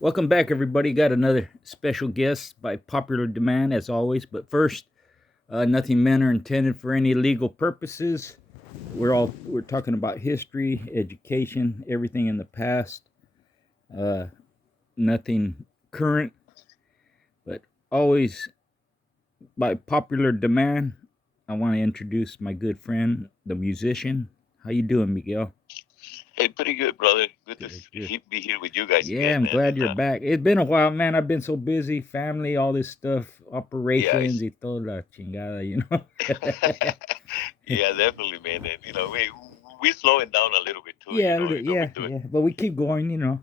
Welcome back, everybody. Got another special guest by popular demand, as always. But first, nothing meant or intended for any legal purposes. We're talking about history, education, everything in the past. Uh, Nothing current, but always by popular demand. I want to introduce my good friend, the musician. How you doing, Miguel? Hey, pretty good, brother. Good to Good, good. be here with you guys Yeah, again, I'm man. glad And you're back. It's been a while, man. I've been so busy, family, all this stuff, yeah, operations y toda la chingada, you know. yeah, definitely, man. And we slowing down a little bit too. Yeah, We yeah, do it. yeah. But we keep going, you know.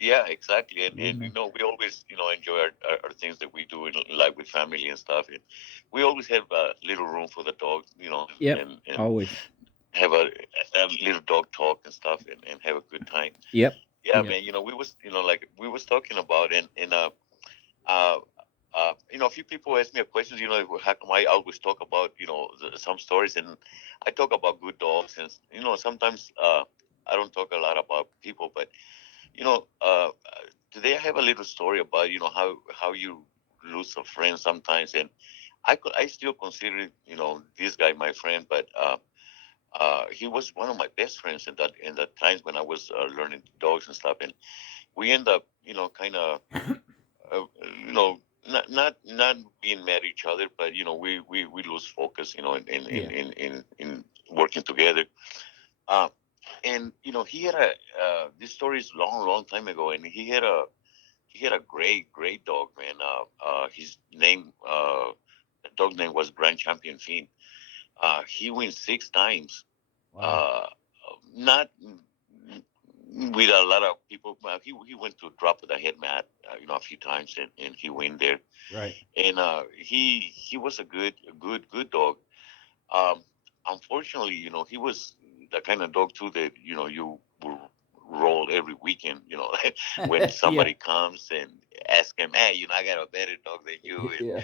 Yeah, exactly. You And know. we always enjoy our things that we do in life with family and stuff. And we always have a little room for the dog, Yep. and Always. have a little dog talk and stuff, and have a good time. Yep. Yeah, Yep. man. We was like we was talking about and Uh, a few people ask me a question. How come I always talk about some stories, and I talk about good dogs, and sometimes I don't talk a lot about people, but you know, uh, today I have a little story about how you lose a friend sometimes, and I still consider this guy my friend, but he was one of my best friends in that times when I was learning dogs and stuff, and we end up kind of uh, you know, not being mad at each other, but we lose focus, Yeah. in working together. Uh, and he had a this story is long time ago, and he had a great dog, man. His name, the dog name was Grand Champion Fiend. He wins 6 times. Wow. Uh, Not with a lot of people. He went to drop the head mat, a few times, and he went there. Right. And he was a good dog. Um, Unfortunately, he was the kind of dog too that you will roll every weekend. When Yeah. somebody comes and ask him, "Hey, I got a better dog than you." And Yeah.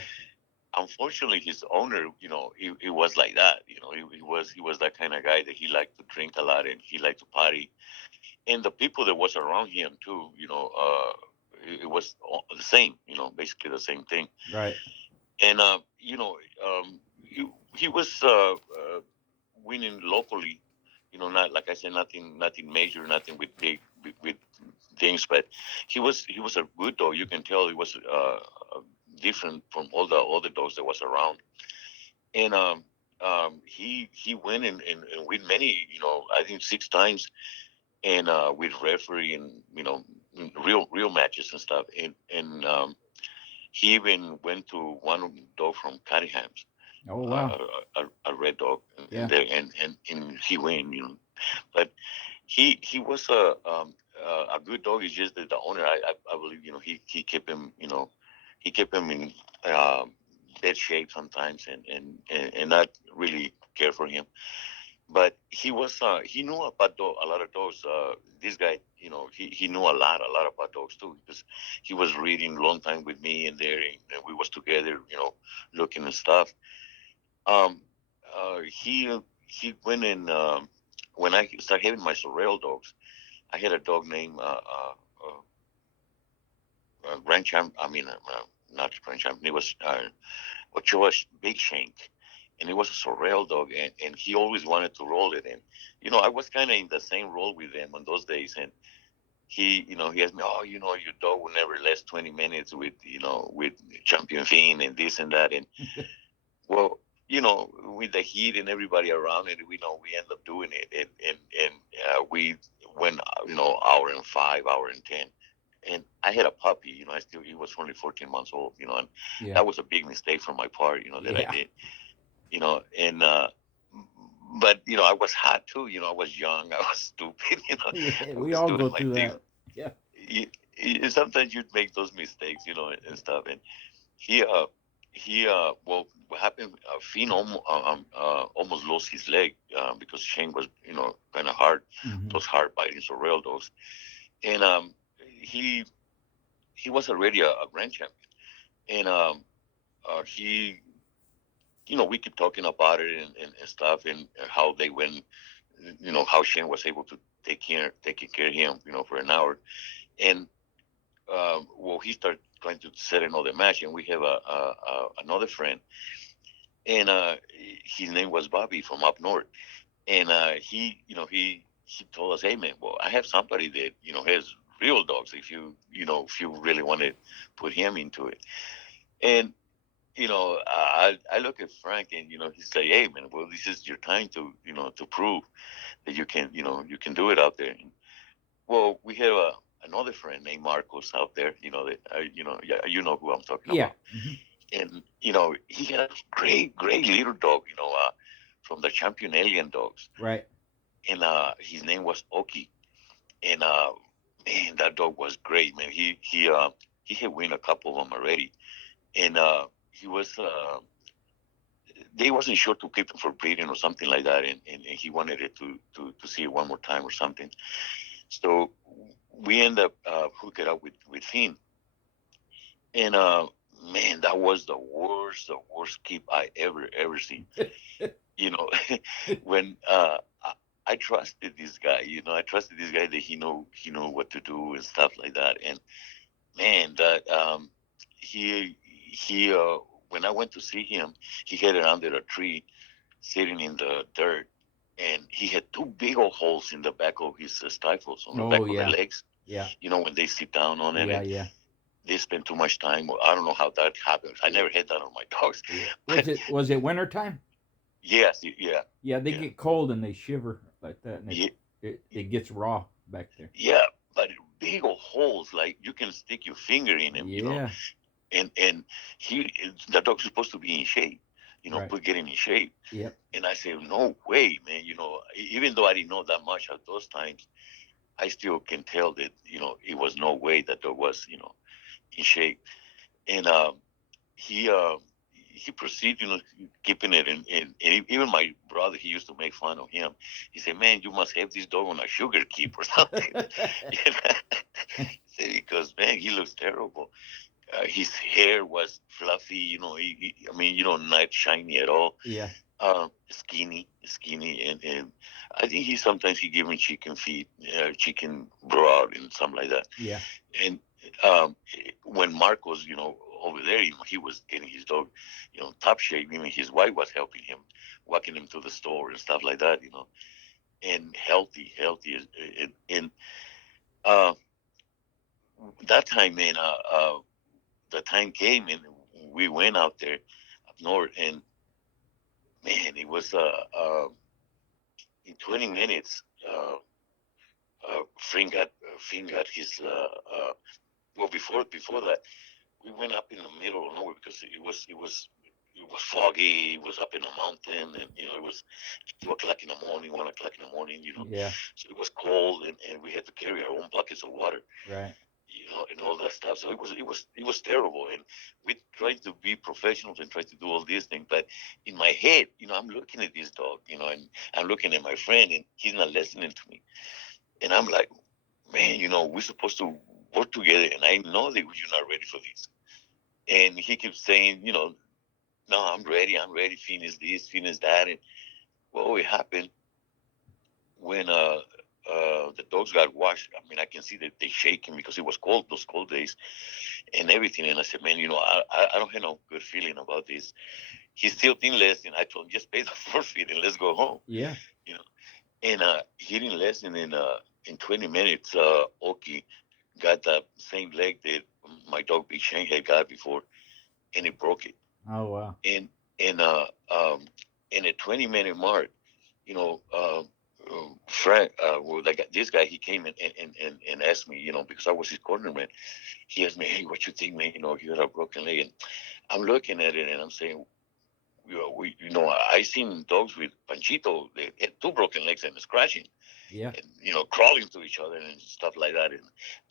unfortunately, his owner, he was like that. He was that kind of guy that he liked to drink a lot and he liked to party, and the people that was around him too. It was the same. Basically the same thing. Right. And he was winning locally. Not like I said, nothing major, nothing with big with things, but he was a good dog. You can tell he was different from all the dogs that was around. And he went and win many. I think 6 times, and with referee and real matches and stuff. And he even went to one dog from Cottingham's, Oh wow. a red dog, and Yeah. there and he win. But he was a good dog. It's just that the owner, I believe, he kept him, he kept him in um, bad shape sometimes, and not really care for him. But he knew about a lot of dogs. This guy, he knew a lot about dogs too, because he was reading long time with me and there, and we was together, looking and stuff. Um, he went in when I started having my Sorrel dogs. I had a dog named Grand Champ. I mean, not Grand Champ. It was Ochoa Big Shank, and it was a Sorrel dog, and he always wanted to roll it. And I was kind of in the same role with them on those days, and he asked me, "Oh, your dog will never last 20 minutes with Champion Fiend and this and that." And well, with the heat and everybody around it, we end up doing it, and we went, hour and 5, hour and 10. And I had a puppy, he was only 14 months old, and Yeah. that was a big mistake from my part, that I Yeah. did, and but I was hot too, I was young, I was stupid, Yeah. I We was all doing go my through thing. that. Yeah. Sometimes you'd make those mistakes, and stuff, and he well, what happened, Finn almost lost his leg, because Shane was kind of hard, Hmm. those hard biting Sorrel dogs, and he he was already a grand champion, and he we keep talking about it and stuff, and how they went, how Shane was able to taking care of him, for an hour. And well, he started trying to set another match, and we have another friend, and his name was Bobby from up north, and he told us, hey man, well, I have somebody that has real dogs. If you really want to put him into it, and I look at Frank, and he say, hey man, well, this is your time to to prove that you can do it out there. And, well, we have another friend named Marcos out there, that yeah, you know who I'm talking Yeah. about. Hmm. And he had a great little dog, from the champion alien dogs, Right. and his name was Oki. And man, that dog was great, man. He had win a couple of them already, and he was they wasn't sure to keep him for breeding or something like that, and he wanted it to see it one more time or something. So we end up hooking up with Finn, and man, that was the worst keep I ever seen. You know, when I trusted this guy, I trusted this guy that he know what to do and stuff like that. And man, that he when I went to see him, he had it under a tree, sitting in the dirt, and he had two big old holes in the back of his stifles on the back Oh of the yeah. legs. Yeah. When they sit down on it, Yeah. and Yeah. they spend too much time. I don't know how that happens. I Yeah. never had that on my dogs, Yeah. but Was it winter time? yes, yeah, Yeah, they yeah, get cold and they shiver like that, and yeah, it gets raw back there. yeah. But big old holes, like you can stick your finger in them, Yeah. and he the dog's supposed to be in shape, Right. put getting in shape. Yep. And I said, no way, man. Even though I didn't know that much at those times, I still can tell that it was no way that there was in shape. And he he proceeded, keeping it and even my brother, he used to make fun of him. He said, man, you must have this dog on a sugar keep or something. You know? Because man, he looks terrible. His hair was fluffy, I mean, not shiny at all. Yeah. Skinny, and I think he give me chicken feet, chicken broth, and something like that. Yeah. And um, when Mark was, over there, he was getting his dog, top shape. Even his wife was helping him, walking him to the store and stuff like that, and healthy. And uh, that time, man, the time came, and we went out there up north, and man, it was in 20 minutes. Finn got his well, before that, we went up in the middle of nowhere because it was foggy. It was up in a mountain, and it was 2 o'clock in the morning, 1 o'clock in the morning. Yeah. So it was cold, and we had to carry our own buckets of water, Right. and all that stuff. So it was terrible, and we tried to be professionals and try to do all these things. But in my head, I'm looking at this dog, and I'm looking at my friend, and he's not listening to me, and I'm like, man, we're supposed to work together, and I know that you're not ready for this. And he keeps saying, no, I'm ready, finish this, finish that. And well, it happened when the dogs got washed. I mean, I can see that they shaking because it was cold, those cold days and everything. And I said, man, I don't have no good feeling about this. He still didn't listen. I told him, just pay the forfeit and let's go home. Yeah. You know, and he didn't listen. In 20 minutes, Oki got that same leg that my dog Big Shane had got before, and he broke it. Oh wow. And and uh, um, in a 20-minute mark, Frank, well, this guy, he came and asked me, because I was his cornerman. He asked me, hey, what you think, man? He got a broken leg, and I'm looking at it and I'm saying, I seen dogs with Panchito, they had two broken legs and scratching Yeah. and crawling to each other and stuff like that. And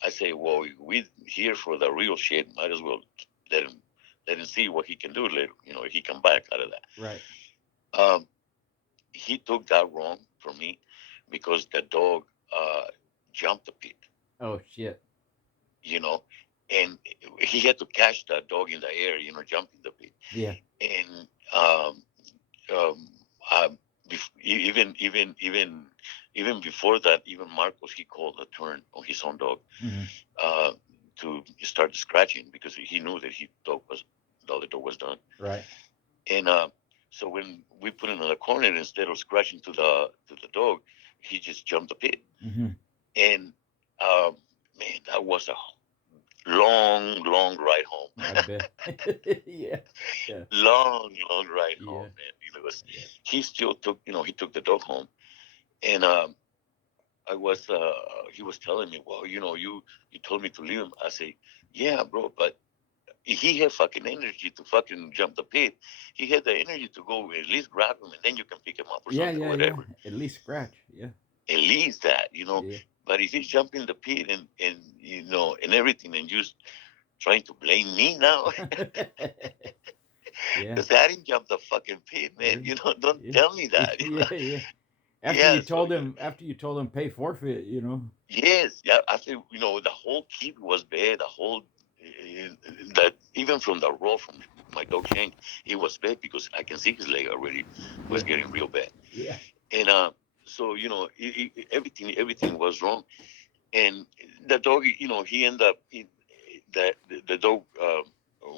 I say, well, we here for the real shit. Might as well let him let him see what he can do. Let he come back out of that. Right. Um, he took that wrong from me because the dog jumped the pit, Oh shit. you know, and he had to catch that dog in the air, jumping the pit. Yeah. And um, uh, even before that, even Marcos, he called a turn on his own dog. Hmm. Uh, start scratching because he knew that the other dog was done. Right. And so when we put him in the corner, instead of scratching to the dog, he just jumped the pit. Mm-hmm. And man, that was a long ride home. I bet. Yeah. Yeah. Long ride Yeah. home, man. Yeah. He still took he took the dog home, and I was he was telling me, well, you told me to leave him. I say, yeah, bro, but he had fucking energy to fucking jump the pit. He had the energy to go at least grab him and then you can pick him up or Yeah. something, Yeah. Yeah. whatever. At least scratch. Yeah. At least that, Yeah. But if he's jumping the pit and and everything and just trying to blame me now, Yeah. because I didn't jump the fucking pit, man. Yeah. Don't Yeah. tell me that. Yeah. Yeah. Yeah. So After you told him pay forfeit, yes, yeah. After the whole kid was bad. The whole that even from the roll from my dog shank, he was bad because I can see his leg already was Yeah. getting real bad. Yeah. And so everything was wrong. And the dog, he ended up the dog.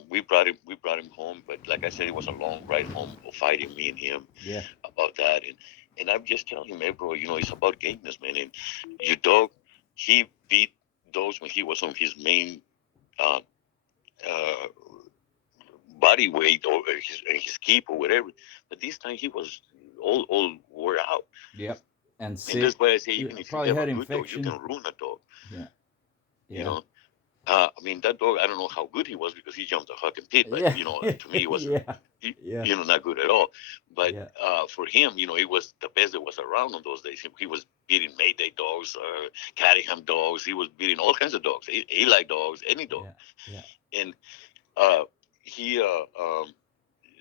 We brought him home, but like I said, it was a long ride home of fighting me and him Yeah. about that. And I'm just telling him, hey, bro, it's about gayness, man. And your dog, he beat those when he was on his main uh, uh, body weight or his keep or whatever. But this time he was all wore out. Yep. And And that's sick. why I say, Yeah. even if you Probably have a had good dog, you infection. can ruin a dog. Yeah. You Yeah. know, I mean, that dog, I don't know how good he was because he jumped a fucking pit, but, Yeah. to me, it was, Yeah. Yeah. not good at all. But Yeah. for him, it was the best that was around on those days. He was beating Mayday dogs, Caterham dogs. He was beating all kinds of dogs, Eli dogs, any dog. Yeah. Yeah. And uh, he,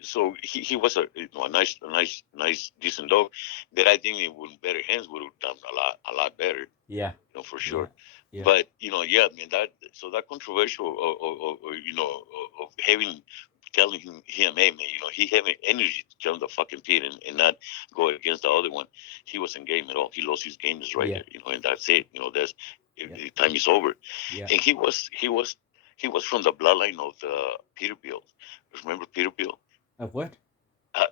so he was a nice, decent dog that I think in better hands would have done a lot better, Yeah. for Yeah. sure. Yeah. But yeah, I mean that controversial of having telling him, hey man, he having energy to jump the fucking pit and not go against the other one. He wasn't game at all. He lost his game is right Yeah. there, and that's it. That's Yeah. the time is over. Yeah. And he was from the bloodline of the Peterbilt. Remember Peterbilt? Of what?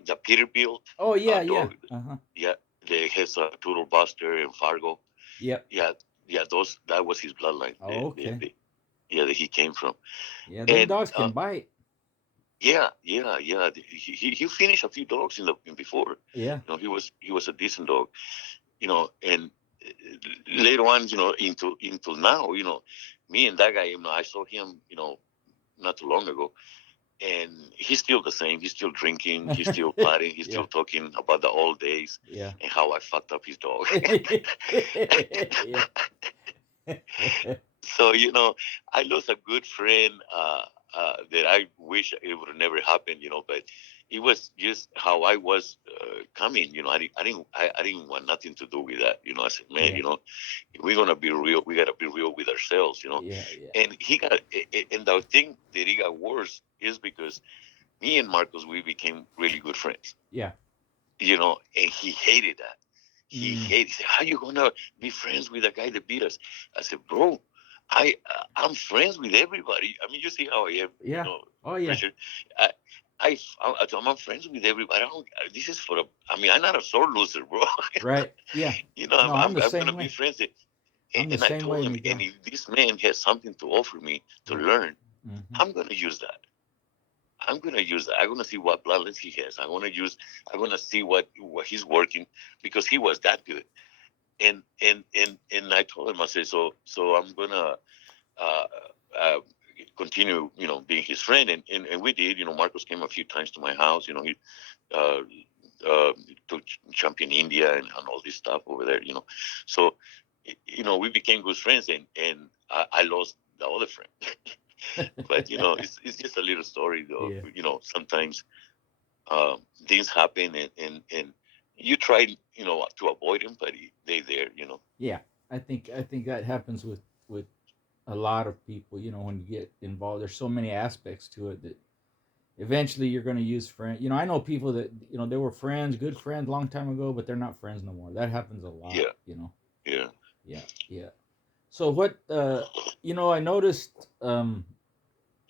The Peterbilt Oh yeah. Yeah. dog. Uh-huh. Yeah, they has Turtle Buster and Fargo. Yep. Yeah, yeah, those that was his bloodline. Oh, okay. Yeah, that he came from. Yeah. Them And dogs can bite. yeah. He finished a few dogs in before. Yeah. He was a decent dog. And later on, into now, me and that guy, I saw him, not too long ago, and he's still the same. He's still drinking. He's still partying. He's Yeah. still talking about the old days Yeah. and how I fucked up his dog. Yeah. So I lost a good friend that I wish it would have never happened. But it was just how I was coming. I didn't want nothing to do with that. I said, man, Yeah. if we're gonna be real, we gotta be real with ourselves. Yeah. Yeah. And and the thing that he got worse is because me and Marcos, we became really good friends. Yeah. And he hated that. He Mm. hated. He said, "How you gonna be friends with a guy that beat us?" I said, "Bro, I'm friends with everybody. I mean, you see how I am, Yeah. Oh yeah. Richard. I, I'm friends with everybody. This is for I mean, I'm not a sore loser, bro. Right. Yeah. No, I'm I'm the gonna same be way. friends. I'm the And I same way, told him, and Miguel. if this man has something to offer me to Yeah. learn, Mm-hmm. I'm gonna use that. I'm gonna use that. I'm gonna see what bloodlines he has. I'm gonna see what he's working because he was that good. And I told him, I said, so I'm gonna uh, uh, continue, being his friend, and we did. Marcos came a few times to my house. He uh, took champion India and all this stuff over there. So we became good friends, and I lost the other friend. But it's just a little story, though. Yeah. Sometimes things happen, and you try, to avoid them, but they there. Yeah. I think that happens with a lot of people. When you get involved, there's so many aspects to it that eventually you're going to use friends. I know people that they were friends, good friends, long time ago, but they're not friends no more. That happens a lot. Yeah, yeah. Yeah. Yeah. So what? I noticed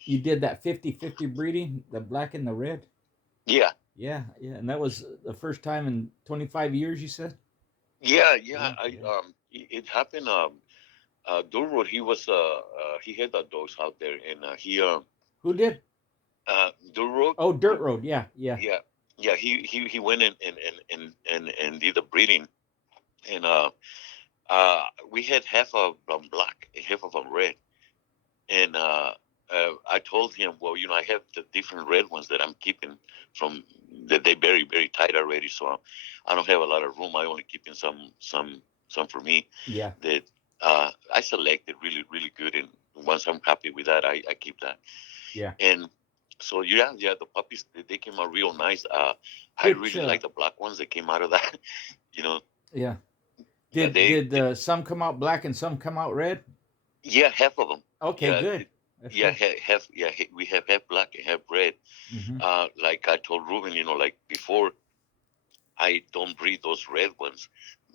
you did that 50-50 breeding, the black and the red. Yeah, Yeah, yeah, and that was the first time in 25 years. You said. yeah, yeah. Yeah, I yeah. it happened. Durwood, he had the dogs out there, and Who did? Durwood, Oh, Dirt Road. Yeah, yeah. yeah, yeah. He went and did the breeding, and we had half of them black, half of them red, and I told him, well, I have the different red ones that I'm keeping from that they very tight already, so I don't have a lot of room. I only keeping some for me Yeah, that I selected really good, and once I'm happy with that, I keep that. yeah. And so yeah, the puppies they came out real nice. I Which? really like the black ones that came out of that. you know, Yeah. yeah, Did some come out black and some come out red? yeah, half of them. Okay, Yeah, good. That's yeah, good. half. Yeah, we have half black and half red. Mm-hmm. Like I told Ruben, like before, I don't breed those red ones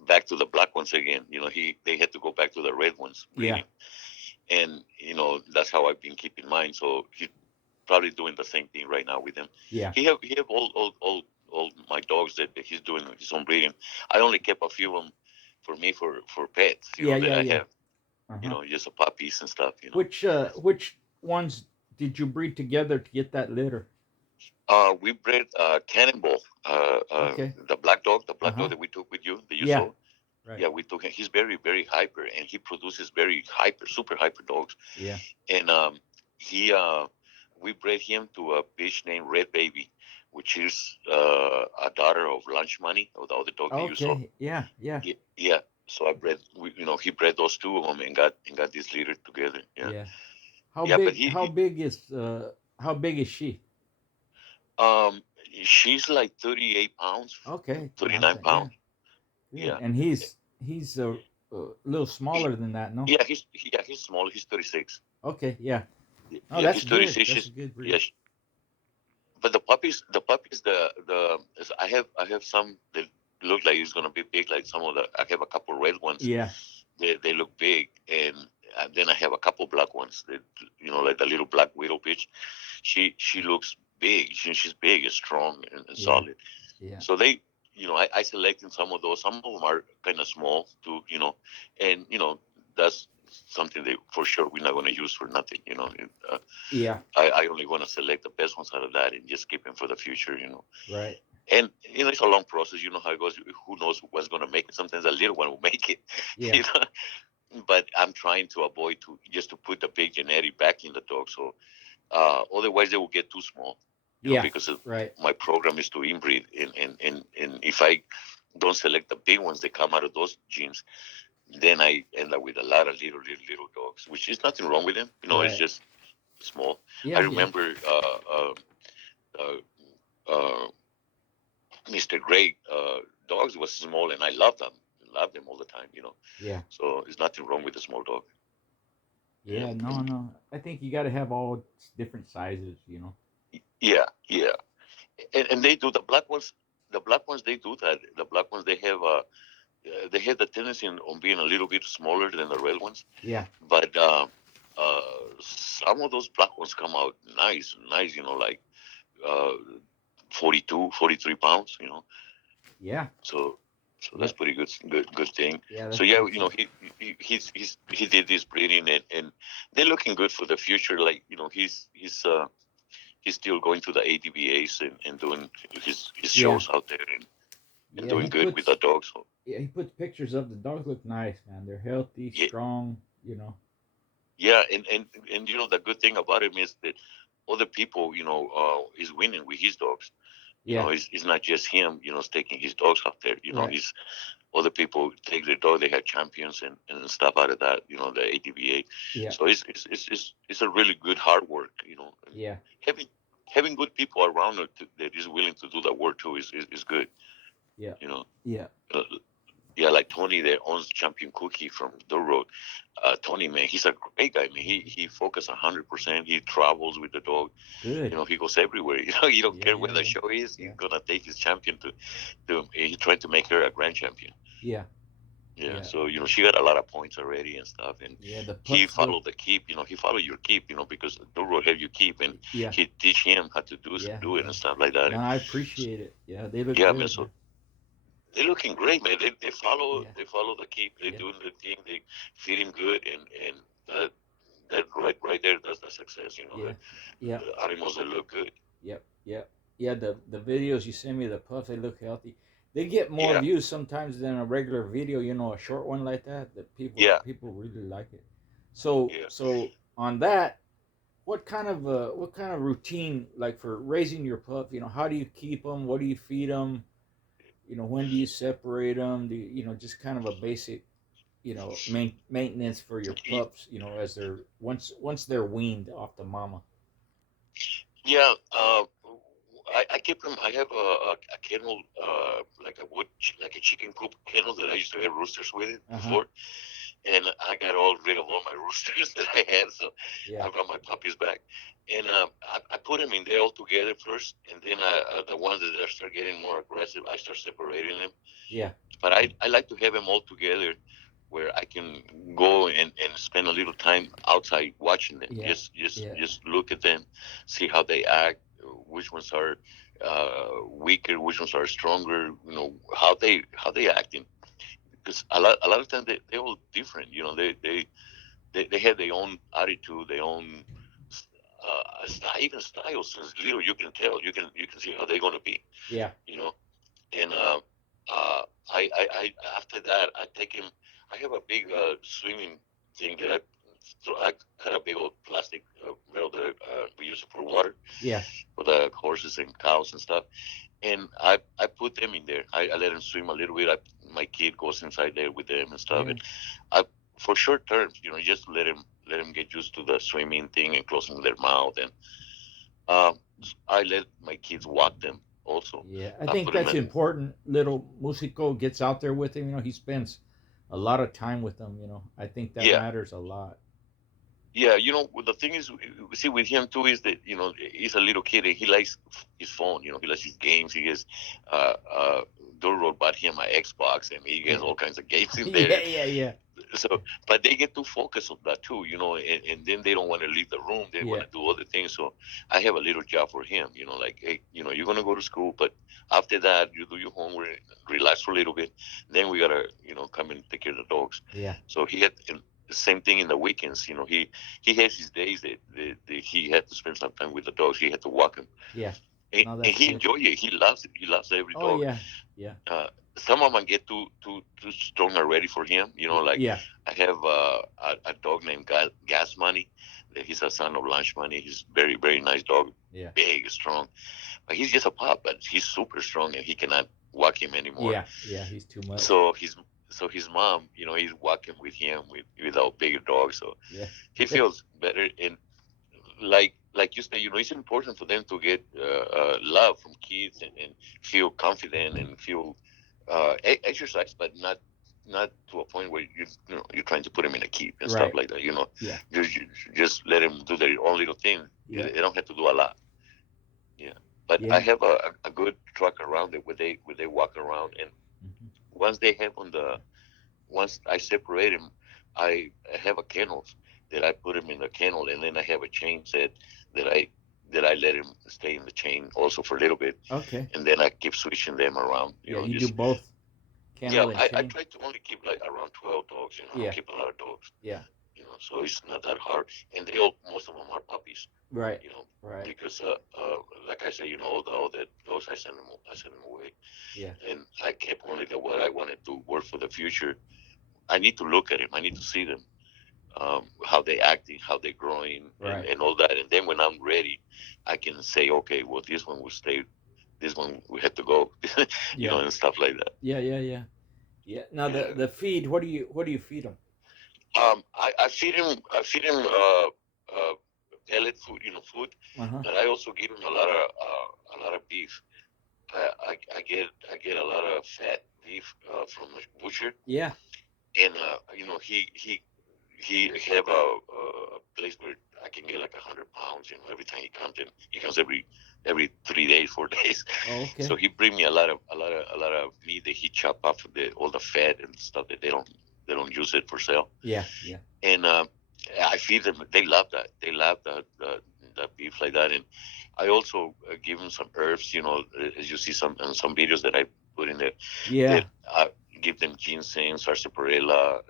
back to the black ones again. They had to go back to the red ones Yeah, breeding, and that's how I've been keeping mine. So he's probably doing the same thing right now with them. yeah, He have all my dogs that he's doing his own breeding. I only kept a few of them for me for pets. yeah, That yeah, I yeah. have. Uh-huh. Just a puppies and stuff. Which ones did you breed together to get that litter? We bred Cannonball, Okay. the Uh black dog huh. that we took with you, that you Yeah. saw. Right. Yeah, we took him. He's very hyper, and he produces very super hyper dogs. Yeah. And he, we bred him to a bitch named Red Baby, which is a daughter of Lunch Money, or the other dog that you saw. Okay. Yeah. Yeah. Yeah. So he bred those two of them and got this litter together. Yeah. Yeah. How Yeah, but big? How big is? How big is she? um, she's like 38 pounds, Okay. Not 39 that. Yeah. pounds. Good. Yeah. And he's a little He, smaller than that. No. he's small. He's 36. Okay. Yeah. Oh, Yeah, that's he's good. 36. That's a good Yeah, breed. but the puppies, I have some that look like it's gonna be big. Like some of the, I have a couple red ones. Yeah. They look big, and then I have a couple black ones. That like the little black widow bitch. She looks big. She's big and strong and Yeah. solid. Yeah. So I selected some of those. Some of them are kind of small too, and that's something that for sure we're not going to use for nothing. Yeah. I only want to select the best ones out of that and just keep them for the future. Right. And it's a long process. You know how it goes. Who knows what's going to make it? Sometimes a little one will make it. Yeah. You know. But I'm trying to avoid just to put the big genetic back in the dog. So otherwise they will get too small. Yeah. Because Right. my program is to inbreed, and if I don't select the big ones that come out of those genes, then I end up with a lot of little dogs, which is nothing wrong with them. It's Right. just small. I Yeah. Yeah. remember uh, uh, Mr. Gray dogs was small, and I loved them all the time. Yeah. So there's nothing wrong with a small dog. Yeah. No. No. I think you got to have all different sizes. You know. Yeah, and they do the black ones. The black ones they do that. The black ones they have the tendency on being a little bit smaller than the red ones, Yeah. but uh, some of those black ones come out nice. Like uh, 42, 43 pounds. Yeah. So so that's Yep. pretty good thing. Yeah. So That's yeah, awesome. he did this breeding, and they're looking good for the future. Like he's still going to the ADVAs and doing his Yeah. shows out there and Yeah. doing good with the dogs. So Yeah, he puts pictures of the dogs. Look nice, man. They're healthy, yeah, strong. You know. yeah, and the good thing about him is that other people, is winning with his dogs. Yeah. It's not just him, taking his dogs out there. Right. He's other people take their dog. They have champions and stuff out of that. The ADVA. Yeah. So it's a really good hard work. And Yeah. having having good people around that is willing to do that work too is good. Yeah. You know. Yeah. Uh, yeah, like Tony that owns Champion Cookie from the road. Tony, man, he's a great guy, man. He focuses 100%. He travels with the dog. Good. He goes everywhere. He don't Yeah. care Yeah. where the Yeah. show is. He's Yeah. gonna take his champion to. He's trying to make her a grand champion. Yeah. Yeah, Yeah, so she got a lot of points already and stuff, and yeah. The he pups look. followed the keep. He followed your keep. Because Duro have you keep, and Yeah, he teach him how to yeah, do it yeah. and stuff like that. No, And I appreciate it. Yeah, they look yeah, man. good, So man. they're looking great, man. Yeah, They follow the keep. They're yeah, doing the thing. They feed him good, and that that right there, that's the success. yeah, yeah. The animals that look good. Yep, yep, yeah. The videos you send me, the pups, they look healthy. They get more Yeah, views sometimes than a regular video. A short one like that. That yeah, people really like it. So yeah. on that, what kind of routine like for raising your pup? How do you keep them? What do you feed them? When do you separate them? Do just kind of a basic maintenance for your pups? As they're once they're weaned off the mama. Yeah, I keep them. I have a kennel, like a like a chicken coop kennel that I used to have roosters with it Uh huh. before, and I got all rid of all my roosters that I had, so Yeah. I brought my puppies back, and I put them in there all together first, and then the ones that start getting more aggressive, I start separating them. Yeah. But I like to have them all together where I can go and spend a little time outside watching them. Yeah. Yeah. Just look at them, see how they act, which ones are weaker, which ones are stronger. How they acting. Because a lot of times they're all different. They have their own attitude, their own even styles. Since little, you can tell. You can see how they're gonna be. Yeah. You know, and uh, I after that I take him. I have a big swimming thing that I cut a big old plastic barrel that we use for water Yeah. for the horses and cows and stuff. And I put them in there. I let them swim a little bit. My kid goes inside there with them and stuff. Yeah. And I for short terms, just let them get used to the swimming thing and closing their mouth. And um, I let my kids walk them also. Yeah. I I think put them that's in. important. Little Musico gets out there with him. He spends a lot of time with them. I think that Yeah, matters a lot. yeah. The thing is, see, with him too is that he's a little kid and he likes his phone. He likes his games. He has Duro bought him my Xbox and he has all kinds of games in there. Yeah. Yeah. Yeah. So, but they get too focused on that too, and then they don't want to leave the room. They want Yeah. to do other things. So I have a little job for him. Like, hey, you're gonna go to school, but after that, you do your homework, relax for a little bit. Then we gotta, come and take care of the dogs. Yeah. So he had and the same thing in the weekends. He has his days that he had to spend some time with the dogs. He had to walk them, Yeah. No, and that's he good. enjoys it. He loves it. He loves every Oh dog. yeah. Yeah. uh, some of them get too strong already for him. Like Yeah. I have a dog named Gas Money. He's a son of Lunch Money. He's very very nice dog, Yeah. big, strong. But he's just a pup, but he's super strong and he cannot walk him anymore. Yeah. Yeah. He's too much. So his mom, he's walking with him with our bigger dog. So Yeah. he feels better. And like you say, it's important for them to get love from kids and feel confident and feel exercise, but not to a point where you're trying to put them in a keep and stuff Right. like that. Yeah. Just let them do their own little thing. Yeah. They don't have to do a lot. Yeah, but I Yeah. have a good truck around it where they walk around, and Mhm. once they have once I separate them, I have a kennel that I put him in the kennel, and then I have a chain set that I let him stay in the chain also for a little bit, Okay. and then I keep switching them around. Yeah. You do Just both yeah. kennel and I chain. try to only keep like around 12 dogs. I don't Yeah. keep a lot of dogs. Yeah. So it's not that hard, and they all most of them are puppies. Right. You know, Right. because like I say, all the dogs I send them away, Yeah. and I kept only the what I wanted to work for the future. I need to look at them. I need to see them, how they acting, how they're growing, Right. and all that. And then when I'm ready, I can say, okay, well, this one will stay. This one we had to go, Yeah. and stuff like that. Yeah. Yeah. Yeah. Yeah. Now Yeah. the feed. What do you feed them? I feed him. I feed him pellet food, food, Uh huh. but I also give him a lot of beef. I get a lot of fat beef from the butcher, Yeah. and he have a place where I can get like 100 pounds. Every time he comes in, he comes every 3 days, 4 days. Oh, So okay. he bring me a lot of meat that he chop off of all the fat and stuff that they don't use it for sale. Yeah, yeah, And I feed them. They love that. They love the beef like that. And I also give them some herbs. As you see some videos that I put in there, that yeah, I give them ginseng, sarsaparilla,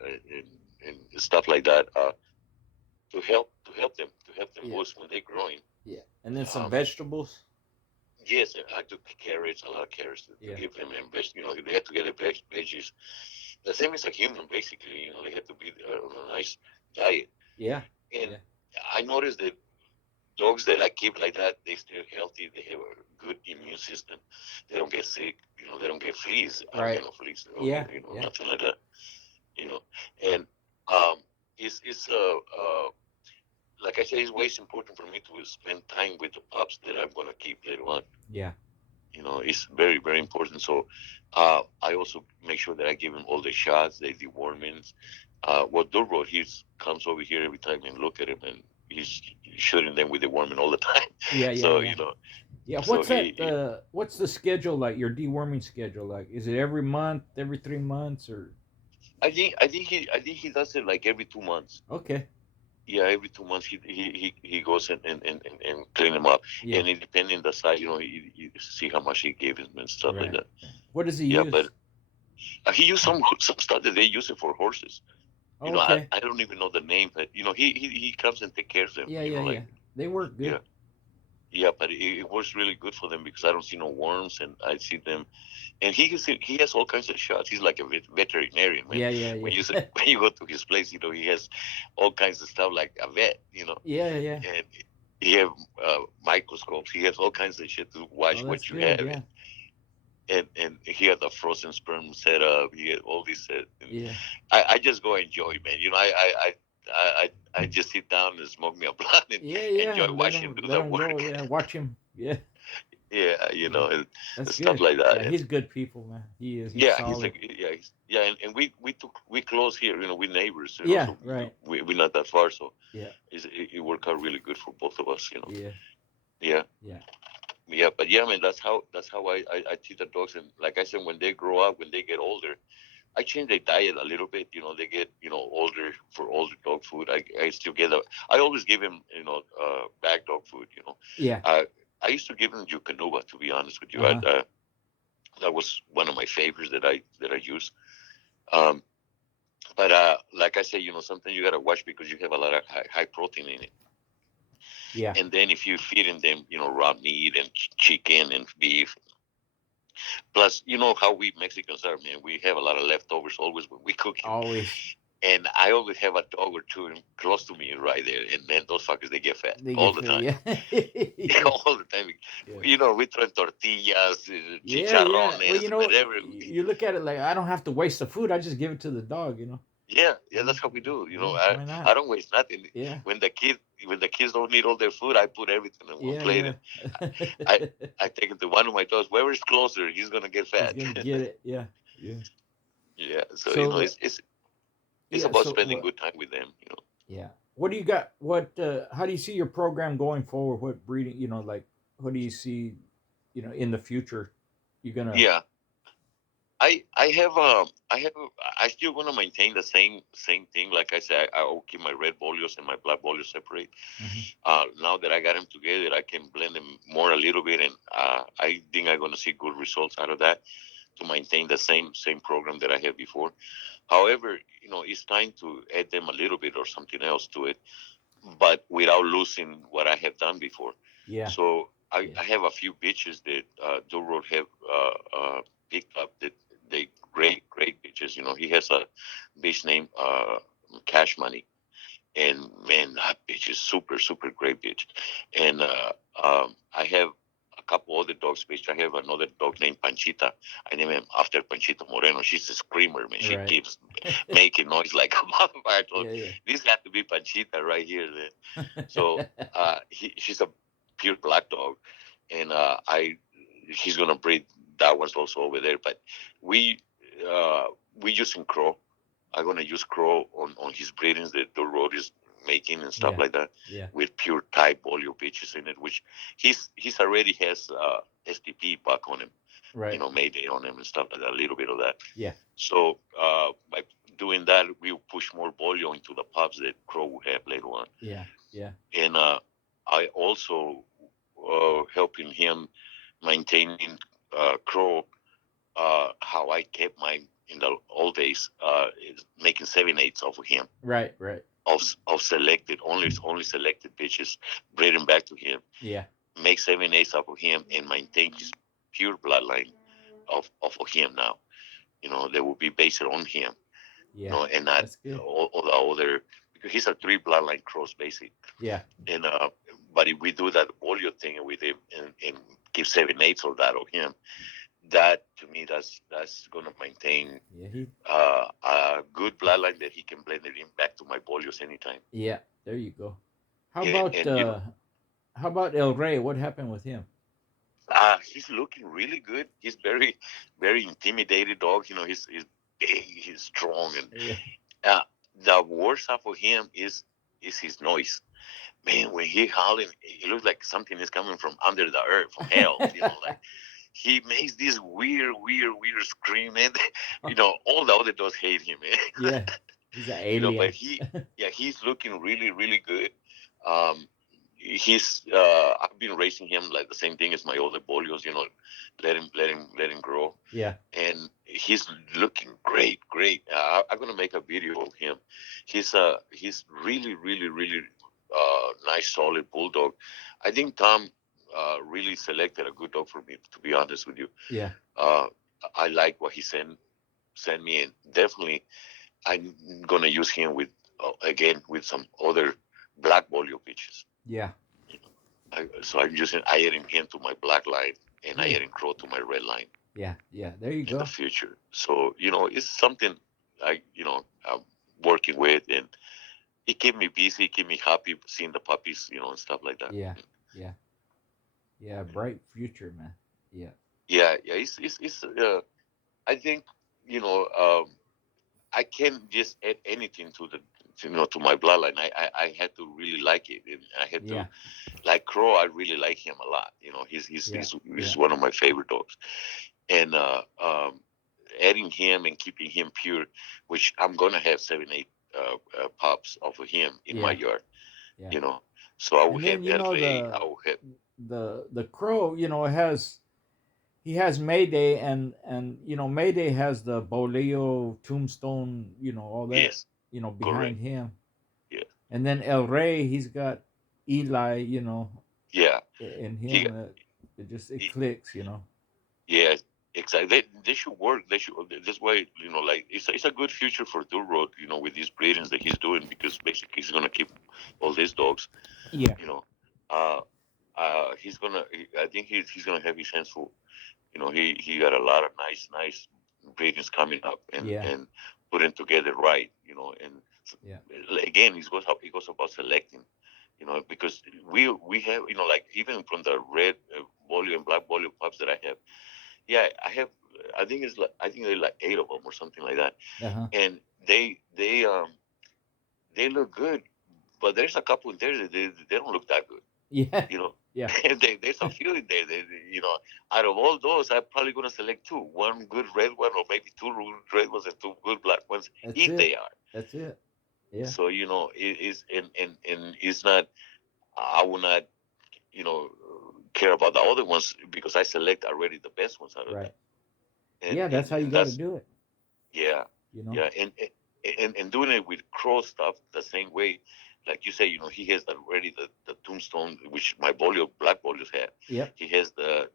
and stuff like that, to help them yeah, boost when they're growing. yeah. And then some Um, vegetables. yes, I took carrots, a lot of carrots to Yeah, give them, and they have to get the veggies. The same as a human, basically. They have to be on a nice diet. yeah, And yeah. I noticed that dogs that I keep like that, they stay healthy. They have a good immune system. They don't get sick. They don't get fleas. I don't get Right. no fleas. They don't Yeah, get, yeah, nothing like that. You know, and um, it's like I said, it's always important for me to spend time with the pups that I'm gonna keep later on. yeah. It's very, very important. So I also make sure that I give him all the shots, the dewormings. Durbo, he comes over here every time and look at him, and he's shooting them with deworming all the time. Yeah, yeah, So yeah. Yeah, so what's that? What's the schedule like? Your deworming schedule like? Is it every month, every 3 months, or? I think he does it like every 2 months. Okay. Yeah, every 2 months he goes and clean them up, Yeah. and it depending the size, you see how much he gave him and stuff like Right. that. Right. What does he Yeah, but use? he used some stuff that they use it for horses. Oh, I, okay. I don't even know the name, but he comes and take care of them. Yeah, yeah, yeah. Like, They work yeah, good. yeah, but it works really good for them because I don't see no worms, and I see them. And he has all kinds of shots. He's like a veterinarian, man. Yeah, yeah, When you yeah. when you go to his place, he has all kinds of stuff like a vet. Yeah, yeah. And he have microscopes. He has all kinds of shit to watch Oh, that's what you good. have, Yeah, and he has a frozen sperm setup. He had all this, and yeah, I just go enjoy, man. I just sit down and smoke me a blunt and yeah, yeah. enjoy watching him do Let the him go. work. Yeah, watch him. Yeah, Yeah, yeah. and That's stuff good. like that. Yeah, And he's good people, man. He is. He's yeah, solid. and we close here. We neighbors. Yeah. So Right. we're not that far. So Yeah. it worked out really good for both of us. Yeah. Yeah, Yeah. yeah, but yeah, man, that's how I teach the dogs. And like I said, when they grow up, when they get older, I change their diet a little bit. They get older for older dog food. I still get I always give him bag dog food. Yeah. Uh, I used to give him Yukonuba, to be honest with you. Uh huh. That was one of my favorites that I use. Um, but like I say, sometimes you gotta watch because you have a lot of high protein in it. Yeah. And then if you feeding them, raw meat and chicken and beef. Plus, you know how we Mexicans are, man. We have a lot of leftovers always when we cooking. Always. And I always have a dog or two close to me right there. And then those fuckers, they get fat They all get the fed. time. Yeah. Yeah. All the time. Yeah. We throw tortillas, Yeah. Yeah. Well, chicharrones, whatever. you look at it like I don't have to waste the food. I just give it to the dog. Yeah, yeah, Yeah. that's how we do. Yeah. I, Why I not? don't waste nothing. Yeah. When the kids don't need all their food, I put everything in one Yeah. plate, Yeah. and I I take it to one of my dogs. Whoever's closer, he's gonna get He's fat. gonna get it. Yeah. Yeah. Yeah, so So it's yeah. about So spending what? good time with them. Yeah. What do you got? What? How do you see your program going forward? What breeding? Like what do you see? In the future, you're gonna. Yeah, I have I still want to maintain the same thing. Like I said, I'll keep my red bolios and my black bolios separate. Mhm. Now that I got them together, I can blend them more a little bit, and I think I'm gonna see good results out of that to maintain the same program that I had before. However, it's time to add them a little bit or something else to it, but without losing what I have done before. Yeah. So I, Yeah. I have a few bitches that Duro have picked up that they great bitches. He has a bitch named Cash Money, and man, that bitch is super super great bitch. And I have a couple other dogs bitch. I have another dog named Panchita. I name him after Panchita Moreno. She's a screamer, man. She Right. keeps making noise like a motherfucker. I thought Yeah. this had to be Panchita right here. Then. So Yeah. she's a pure black dog, and he's gonna breed that one's also over there. But we uh, we using Crow. I'm gonna use Crow on his breedings. The road is making and stuff Yeah. like that, Yeah. with pure type bolio bitches in it, which he's already has STP back on him, Right. Mayday on him and stuff like that, a little bit of that. Yeah. So by doing that, we'll push more bolio into the pups that Crow will have later on. Yeah. Yeah. And I also helping him maintaining Crow, how I kept mine in the old days, is making 7/8 off of him, Right. Right. of selected, only selected bitches, bring him back to him, Yeah. make 7/8 off of him, and maintain his pure bloodline of him now. They will be based on him, Yeah. and not That's good. all the other, because he's a three bloodline cross basic. Yeah. And but if we do that polio thing with him, and give 7/8 of that of him, that to me, that's gonna maintain Yeah. He. a good bloodline that he can blend it in back to my polios anytime. Yeah. There you go. How Yeah, about and how about El Rey? What happened with him? he's looking really good. He's very, very intimidated dog. He's big, he's strong, and Yeah. uh, the worst half of him is his noise. Man, when he howling, it looks like something is coming from under the earth, from hell. Like he makes this weird scream, and all the other dogs hate him, man. Yeah. He's an But alien. he's looking really, really good. Um, he's I've been raising him like the same thing as my other bolios, let him grow, Yeah. and he's looking great, great. I'm gonna make a video of him. He's really, really, really nice, solid bulldog. I think Tom really selected a good dog for me, to be honest with you. Yeah. Uh, I like what he sent me, and definitely I'm gonna use him with again with some other black bolio pitches. Yeah. So I adding him to my black line, and I Good. adding Crow to my red line Yeah. Yeah. There you in the go. future. So it's something I'm working with, and it keep me busy, keep me happy seeing the puppies, and stuff like that. Yeah. Yeah. Yeah. Bright future, man. Yeah. Yeah, yeah. It's I think you know I can't just add anything to my bloodline. I had to really like it, and I had to Yeah. like Crow. I really like him a lot. He's he's Yeah. he's, Yeah. he's one of my favorite dogs, and adding him and keeping him pure, which I'm gonna have 7, 8 pups off of him in my Yeah. yard. Yeah. You know, so I will And have then El Rey. I will have the crow, has he has Mayday, and Mayday has the Boleo tombstone, all that, yes, behind correct. him. Yeah, And then El Rey, he's got Eli, yeah. in He, him. It he clicks. Yeah, exactly. They should work. They should this way. Like it's a good future for Durrod. With these breedings that he's doing, because basically he's gonna keep all these dogs. Yeah. You know, uh, he's gonna. I think he's gonna have his hands full. He got a lot of nice breedings coming up, and Yeah. putting together right. And Yeah. again, he goes about selecting. Because we have like even from the red bolio and black bolio pups that I have. Yeah, I have. I think they're like 8 of them or something like that, Uh huh. and they look good, but there's a couple in there that they don't look that good. Yeah. You know, Yeah. there's a few in there. Out of all those, I'm probably gonna select two: one good red one, or maybe two red ones and two good black ones, That's if it. they are. That's it. Yeah. So it is, and it's not. I will not, you know, care about the other ones because I select already the best ones out of them, Right. and Yeah. That's and how you and got to that's do it. yeah, You know. yeah, and doing it with Crow stuff the same way, like you say, he has already the tombstone, which my black bolios had. Yep. He has the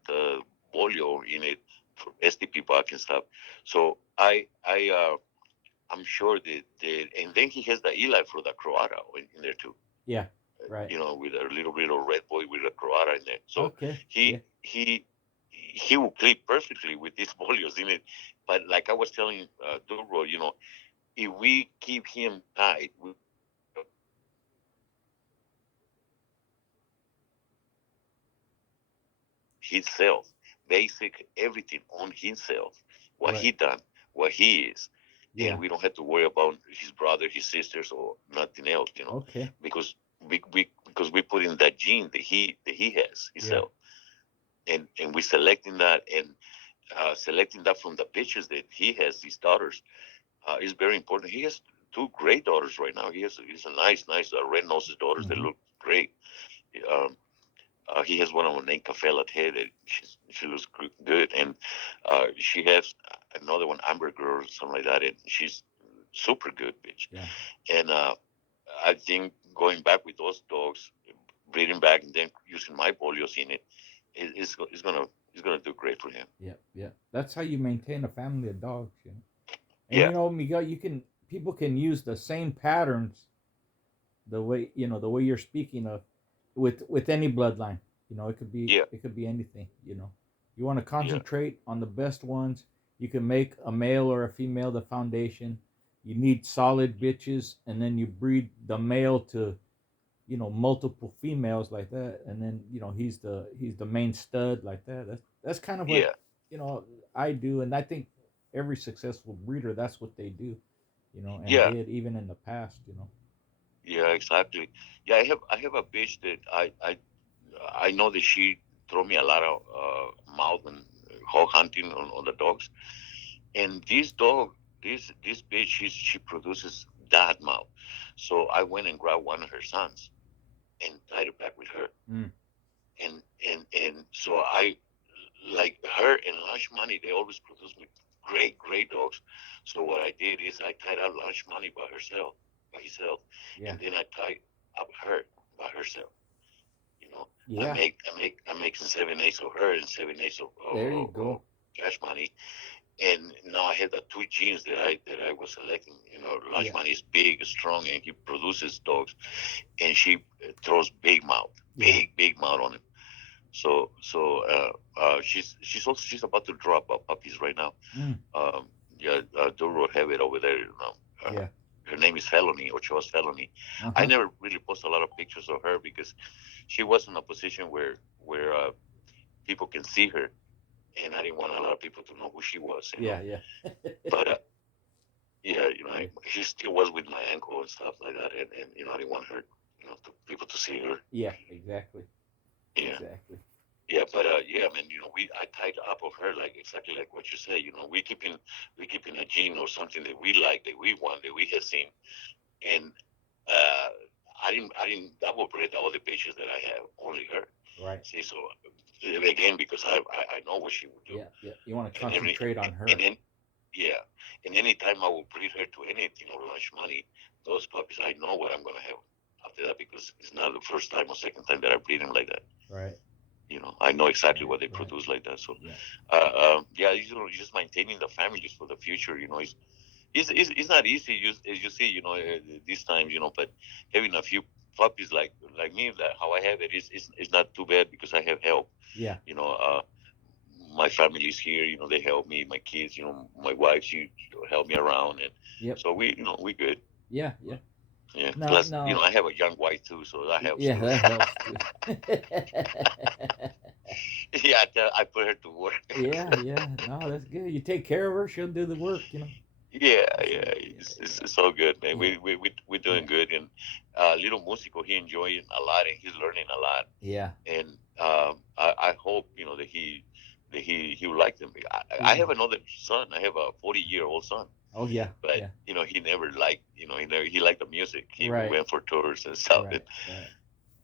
bolio in it for STP back and stuff. So I'm sure that, and then he has the Eli for the Croata in there too. Yeah. Right. With a little red boy with a Croata in there. So Okay. Yeah. he will click perfectly with these bolios in it. But like I was telling Duro, if we keep him tight with himself, basic everything on himself, what Right. he done, what he is. Yeah. and we don't have to worry about his brother, his sisters, or nothing else, Okay. because we put in that gene that he has Yeah. himself, and we selecting that, and selecting that from the pictures that he has, his daughters, is very important. He has two great daughters right now. He's a nice red nosed daughters that Mm-hmm. look great. Um, he has one of them named Cafe Latte that she looks good, and she has another one, Amber Girl, or something like that, and she's super good, bitch. Yeah. And I think going back with those dogs, breeding back, and then using my folios in it, is gonna do great for him. Yeah. Yeah. That's how you maintain a family of dogs, you know. And Yeah, you know, Miguel, you can people can use the same patterns the way the way you're speaking of with any bloodline. You know, yeah, it could be anything. You know, you want to yeah, concentrate on the best ones. You can make a male or a female the foundation. You need solid bitches, and then you breed the male to multiple females like that, and then he's the main stud like that. That's kind of what yeah, you know I do, and I think every successful breeder that's what they do, and yeah, did even in the past. yeah, exactly. Yeah, I have a bitch that I know that she throw me a lot of mouth and hog hunting on the dogs. And this dog, this bitch, she produces that mouth. So I went and grabbed one of her sons and tied it back with her. Mm, And so I like her and Lunch Money. They always produce me great dogs. So what I did is I tied out Lunch Money by himself, yeah, and then I tied up her by herself. You know, yeah. I make 7/8 of her and 7/8 There you of go. Cash Money, and now I have the two genes that I was selecting. Lunch Yeah, Money is big, strong, and he produces dogs, and she throws yeah. big mouth on him. So she's about to drop puppies right now. Mm, Yeah, Duro have it over there. yeah. Her name is Felony, Ochoa's Felony. Uh I huh. never really post a lot of pictures of her because she was in a position where people can see her, and I didn't want a lot of people to know who she was. Yeah, yeah. But yeah, Yeah, she still was with my ankle and stuff like that, and I didn't want her, people to see her. yeah. Exactly. Yeah. Exactly. Yeah, but yeah, man, I tied up of her like exactly like what you say. We keeping a gene or something that we like, that we want, that we have seen, and uh, I didn't double breed all the bitches that I have, only her. Right. See, so again, because I know what she would do, Yeah, yeah. You want to and every concentrate on and her. then yeah, and anytime I will breed her to anything or Lunch Money, those puppies, I know what I'm gonna have after that, because it's not the first time or second time that I breed them like that. Right. I know exactly Right. what they Right. produce like that. So, Yeah. yeah, just maintaining the families for the future. It's not easy. As you see, these times, but having a few puppies like me, that how I have it is not too bad because I have help. Yeah. You know, my family is here. They help me. My kids, my wife, she help me around, and Yep. so we good. Yeah. Yeah. Yeah. No. Plus, No. I have a young wife too, so that helps Yeah, too. that helps too. Yeah, I put her to work. Yeah. Yeah. No, that's good. You take care of her, she'll do the work. Yeah, That's yeah, good. it's all good, man. Yeah. We're Yeah. doing good, and little musical, he enjoying a lot, and he's learning a lot, Yeah. and I hope that he will like them. I Yeah. have another son. I have a 40-year-old son, Oh yeah. but Yeah. he never liked, he liked the music. He Right. went for tours and stuff, Right. Right.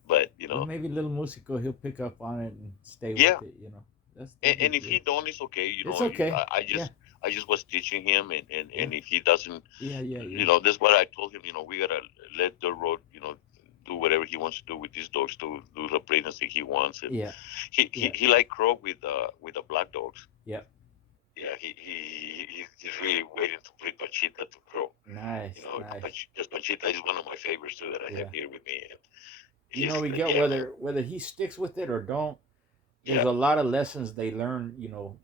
but Well, maybe little musical, he'll pick up on it and stay yeah. with it. And, That'd be and if he good. don't, it's okay. It's okay. I Yeah. just was teaching him, and, Yeah. and if he doesn't, Yeah. Yeah. Yeah. that's what I told him. We gotta let the road, do whatever he wants to do with these dogs, to do the pregnancy he wants, and Yeah. he he, Yeah. he like Crow with the black dogs. Yeah. Yeah, he's really waiting to breed Panchita to Crow. Nice. Nice. Because Panchita is one of my favorites too that I have Yeah. here with me, and We get yeah, man, whether he sticks with it or don't. There's yeah, a lot of lessons they learn,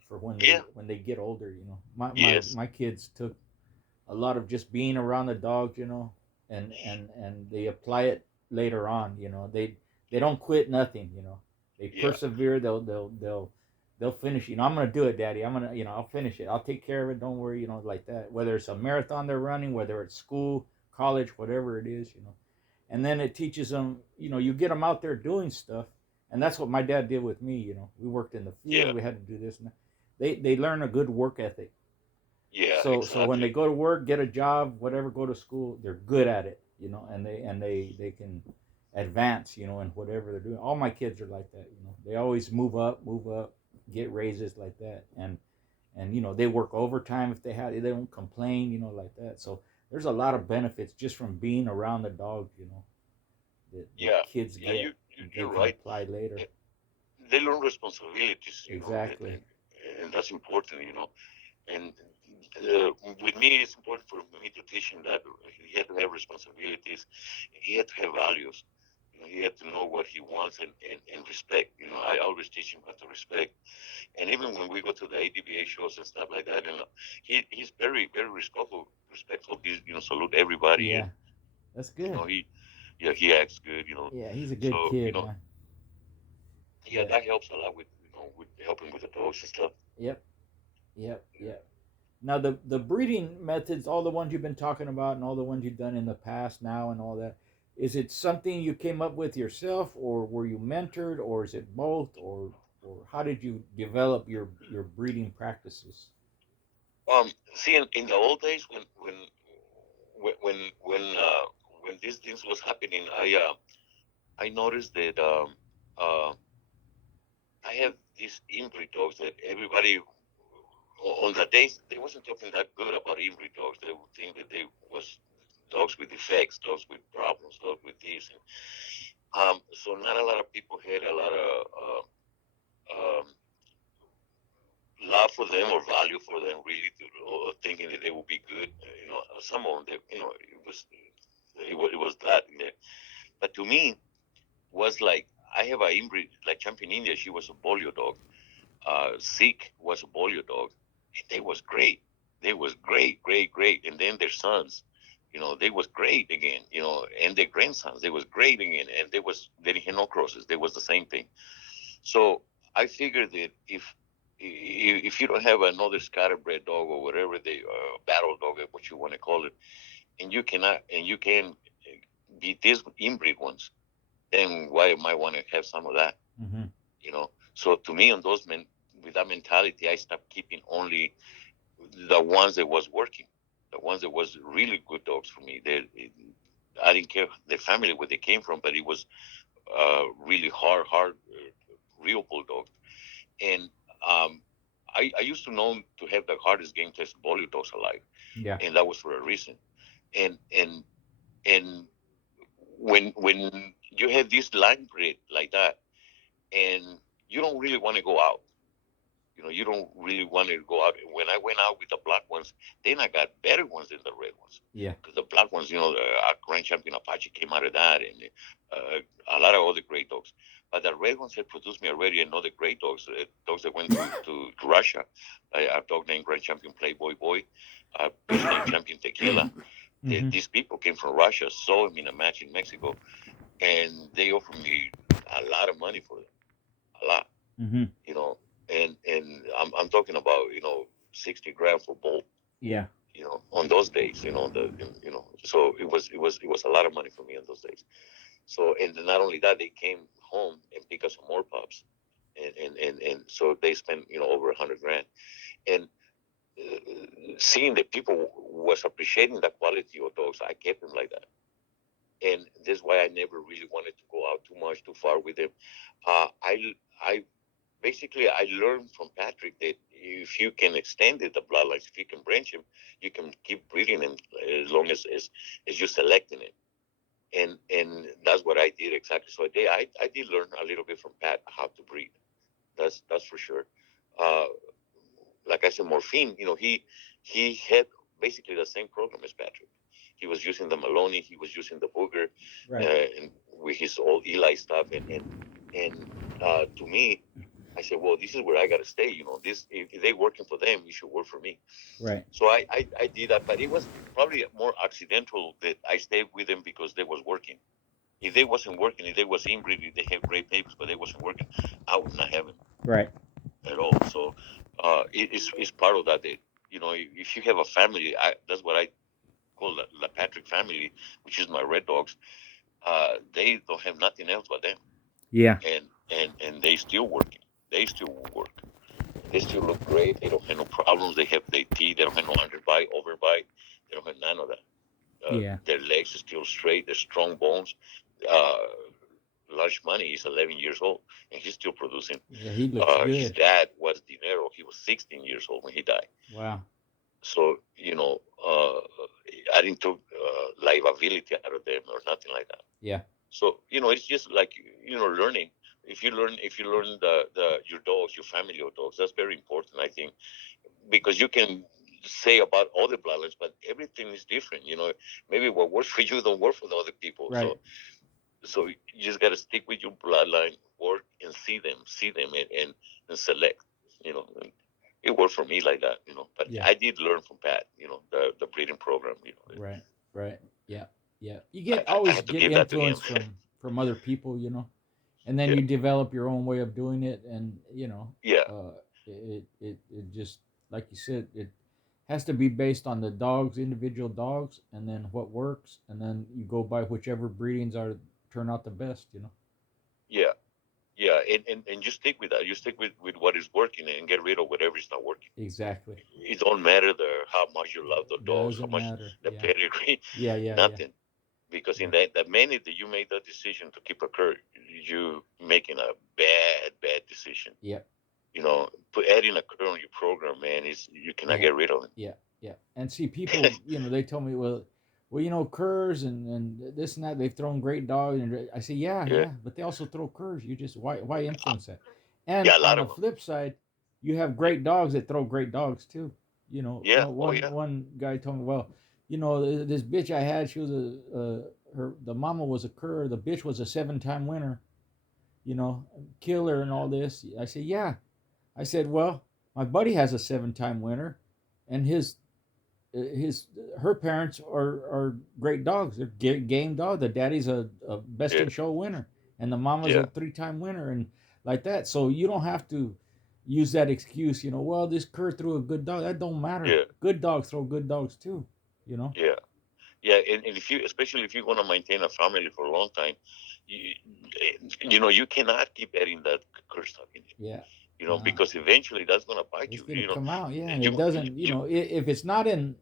for yeah, when they get older. yes, My kids took a lot of just being around the dogs, and they apply it later on. They don't quit nothing. They yeah, persevere. They'll they'll finish. I'm gonna do it, Daddy. I'll finish it. I'll take care of it. Don't worry. Like that. Whether it's a marathon they're running, whether it's school, college, whatever it is. And then it teaches them. You get them out there doing stuff, and that's what my dad did with me. We worked in the field. Yeah, We had to do this and that. They learn a good work ethic. yeah, So when they exactly. go to work, get a job, whatever, go to school, they're good at it. And they can advance. In whatever they're doing. All my kids are like that. They always move up, get raises like that, and they work overtime if they have. They don't complain. Like that. So there's a lot of benefits just from being around the dog. That Yeah, kids yeah, get they you're can right. apply later. Eh, They learn responsibilities, Exactly. and that's important, And with me, it's important for me to teach him that he had to have responsibilities, he had to have values. He had to know what he wants and respect. I always teach him how to respect. And even when we go to the ADBA shows and stuff like that, he's very very respectful. Respectful. He's salute everybody, and Yeah, that's good. he acts good. Yeah, he's a good So kid, man. yeah, Yeah. that helps a lot with helping with the dogs and stuff. Yep. Yep. Yep. Now the breeding methods, all the ones you've been talking about, and all the ones you've done in the past, now, and all that, is it something you came up with yourself, or were you mentored, or is it both, or how did you develop your breeding practices? See, in the old days when these things was happening, I noticed that uh, I have these inbreed dogs that everybody on the days they wasn't talking that good about inbreed dogs. They would think that they was dogs with defects, dogs with problems, dogs with this. So not a lot of people had a lot of love for them or value for them, really, or thinking that they would be good. Some of them, it was that in there. But to me, was like I have a inbreed like Champion India. She was a bolio dog. Sikh was a bolio dog, and they was great. They was great, great, great. And then their sons, they was great again. And their grandsons, they was great again. And they didn't have no crosses. They was the same thing. So I figured that if you don't have another scatterbred dog or whatever the battle dog, what you want to call it, and you can beat these inbreed ones, then why am I want to have some of that? Mm-hmm. So to me, on those men, with that mentality, I stopped keeping only the ones that was working, the ones that was really good dogs for me. I didn't care the family where they came from, but it was really hard, real bulldog. And um, I used to know to have the hardest game test bolio dogs alive, Yeah. and that was for a reason. And and and when you have this line breed like that, and you don't really want to go out. You don't really want to go out. When I went out with the black ones, then I got better ones than the red ones. Yeah. Because the black ones, our Grand Champion Apache came out of that, and a lot of other great dogs. But the red ones had produced me already another great dogs, dogs that went to Russia. A dog named Grand Champion Playboy Boy, a beast named Champion Tequila. Mm-hmm. These people came from Russia, saw him in a match in Mexico, and they offered me a lot of money for it, a lot Mm-hmm. you know, and I'm talking about 60 grand for both, Yeah. on those days, so it was a lot of money for me on those days. So and not only that, they came home and pick us some more pups, and so they spent over 100 grand, and seeing that people was appreciating the quality of dogs, I kept them like that, and that's why I never really wanted to go out too much too far with them. I basically I learned from Patrick that if you can extend it, the bloodlines, if you can branch them, you can keep breeding them as long as you're selecting it. And that's what I did exactly. So I did learn a little bit from Pat how to breed. That's for sure. Uh, like I said, morphine. He had basically the same program as Patrick. He was using the Maloney. He was using the Booger, Right. and with his old Eli stuff. And to me, I said, well, this is where I got to stay. This if they working for them, it should work for me. Right. So I did that, but it was probably more accidental that I stayed with them because they was working. If they wasn't working, if they was inbreed, if they have great babies, but they wasn't working, I would not have them Right. at all. it's part of that. If you have a family, that's what I call the Patrick family, which is my red dogs. They don't have nothing else but them, Yeah. and they still working. They still work. They still look great. They don't have no problems. They have their teeth. They don't have no underbite, overbite. They don't have none of that. Yeah. Their legs are still straight. They're strong bones. Uh, Large money. He's 11 years old, and he's still producing. Yeah. He looks His good. dad was Dinero. He was 16 years old when he died. Wow. So I didn't took liability out of them or nothing like that. Yeah. So it's just like learning. If you learn the your dogs, your family of dogs, that's very important. I think because you can say about other bloodlines, but everything is different. Maybe what works for you don't work for the other people. Right. So you just got to stick with your bloodline, work and see them, and select. And it worked for me like that. But Yeah. I did learn from Pat. The breeding program. Right. Right. Yeah. Yeah. You I, get I always had to get give that to him. influence from other people, and then Yeah, you develop your own way of doing it, and yeah, it just like you said, it has to be based on the dogs, individual dogs, and then what works, and then you go by whichever breedings are turn out the best. yeah, yeah. And you stick with that. You stick with what is working and get rid of whatever is not working. Exactly. It don't matter how much you love the dogs, how Doesn't much matter. the Yeah. pedigree, Yeah. Yeah. Yeah. nothing. Because Yeah. in that minute that you make that decision to keep a cur, you making a bad decision. Yeah. Adding a cur on your program, man, is you cannot Yeah. get rid of Yeah. Yeah. And see, people, they tell me, well, curs and this and that, they've thrown great dogs, and I say, yeah, yeah, yeah, but they also throw curs. You just why influence that? And yeah, a on lot the of them. flip side, you have Yeah, great dogs that throw great dogs too. yeah, oh yeah, One guy told me, well, this bitch I had, she was the mama was a cur, the bitch was a 7-time winner, you know, killer and all this. I said, yeah. I said, well, my buddy has a 7-time winner, and his her parents are great dogs. They're game dogs. The daddy's a best yeah, in show winner, and the mama's yeah, a 3-time winner, and like that. So you don't have to use that excuse. Well, this cur threw a good dog. That don't matter. yeah, Good dogs throw good dogs too. You know. yeah. Yeah, and especially if you're gonna maintain a family for a long time, you, you cannot keep adding that curse stuff in it. Yeah. No, Because eventually that's gonna bite it's you. gonna come out. Yeah, and it You, doesn't. If it's not in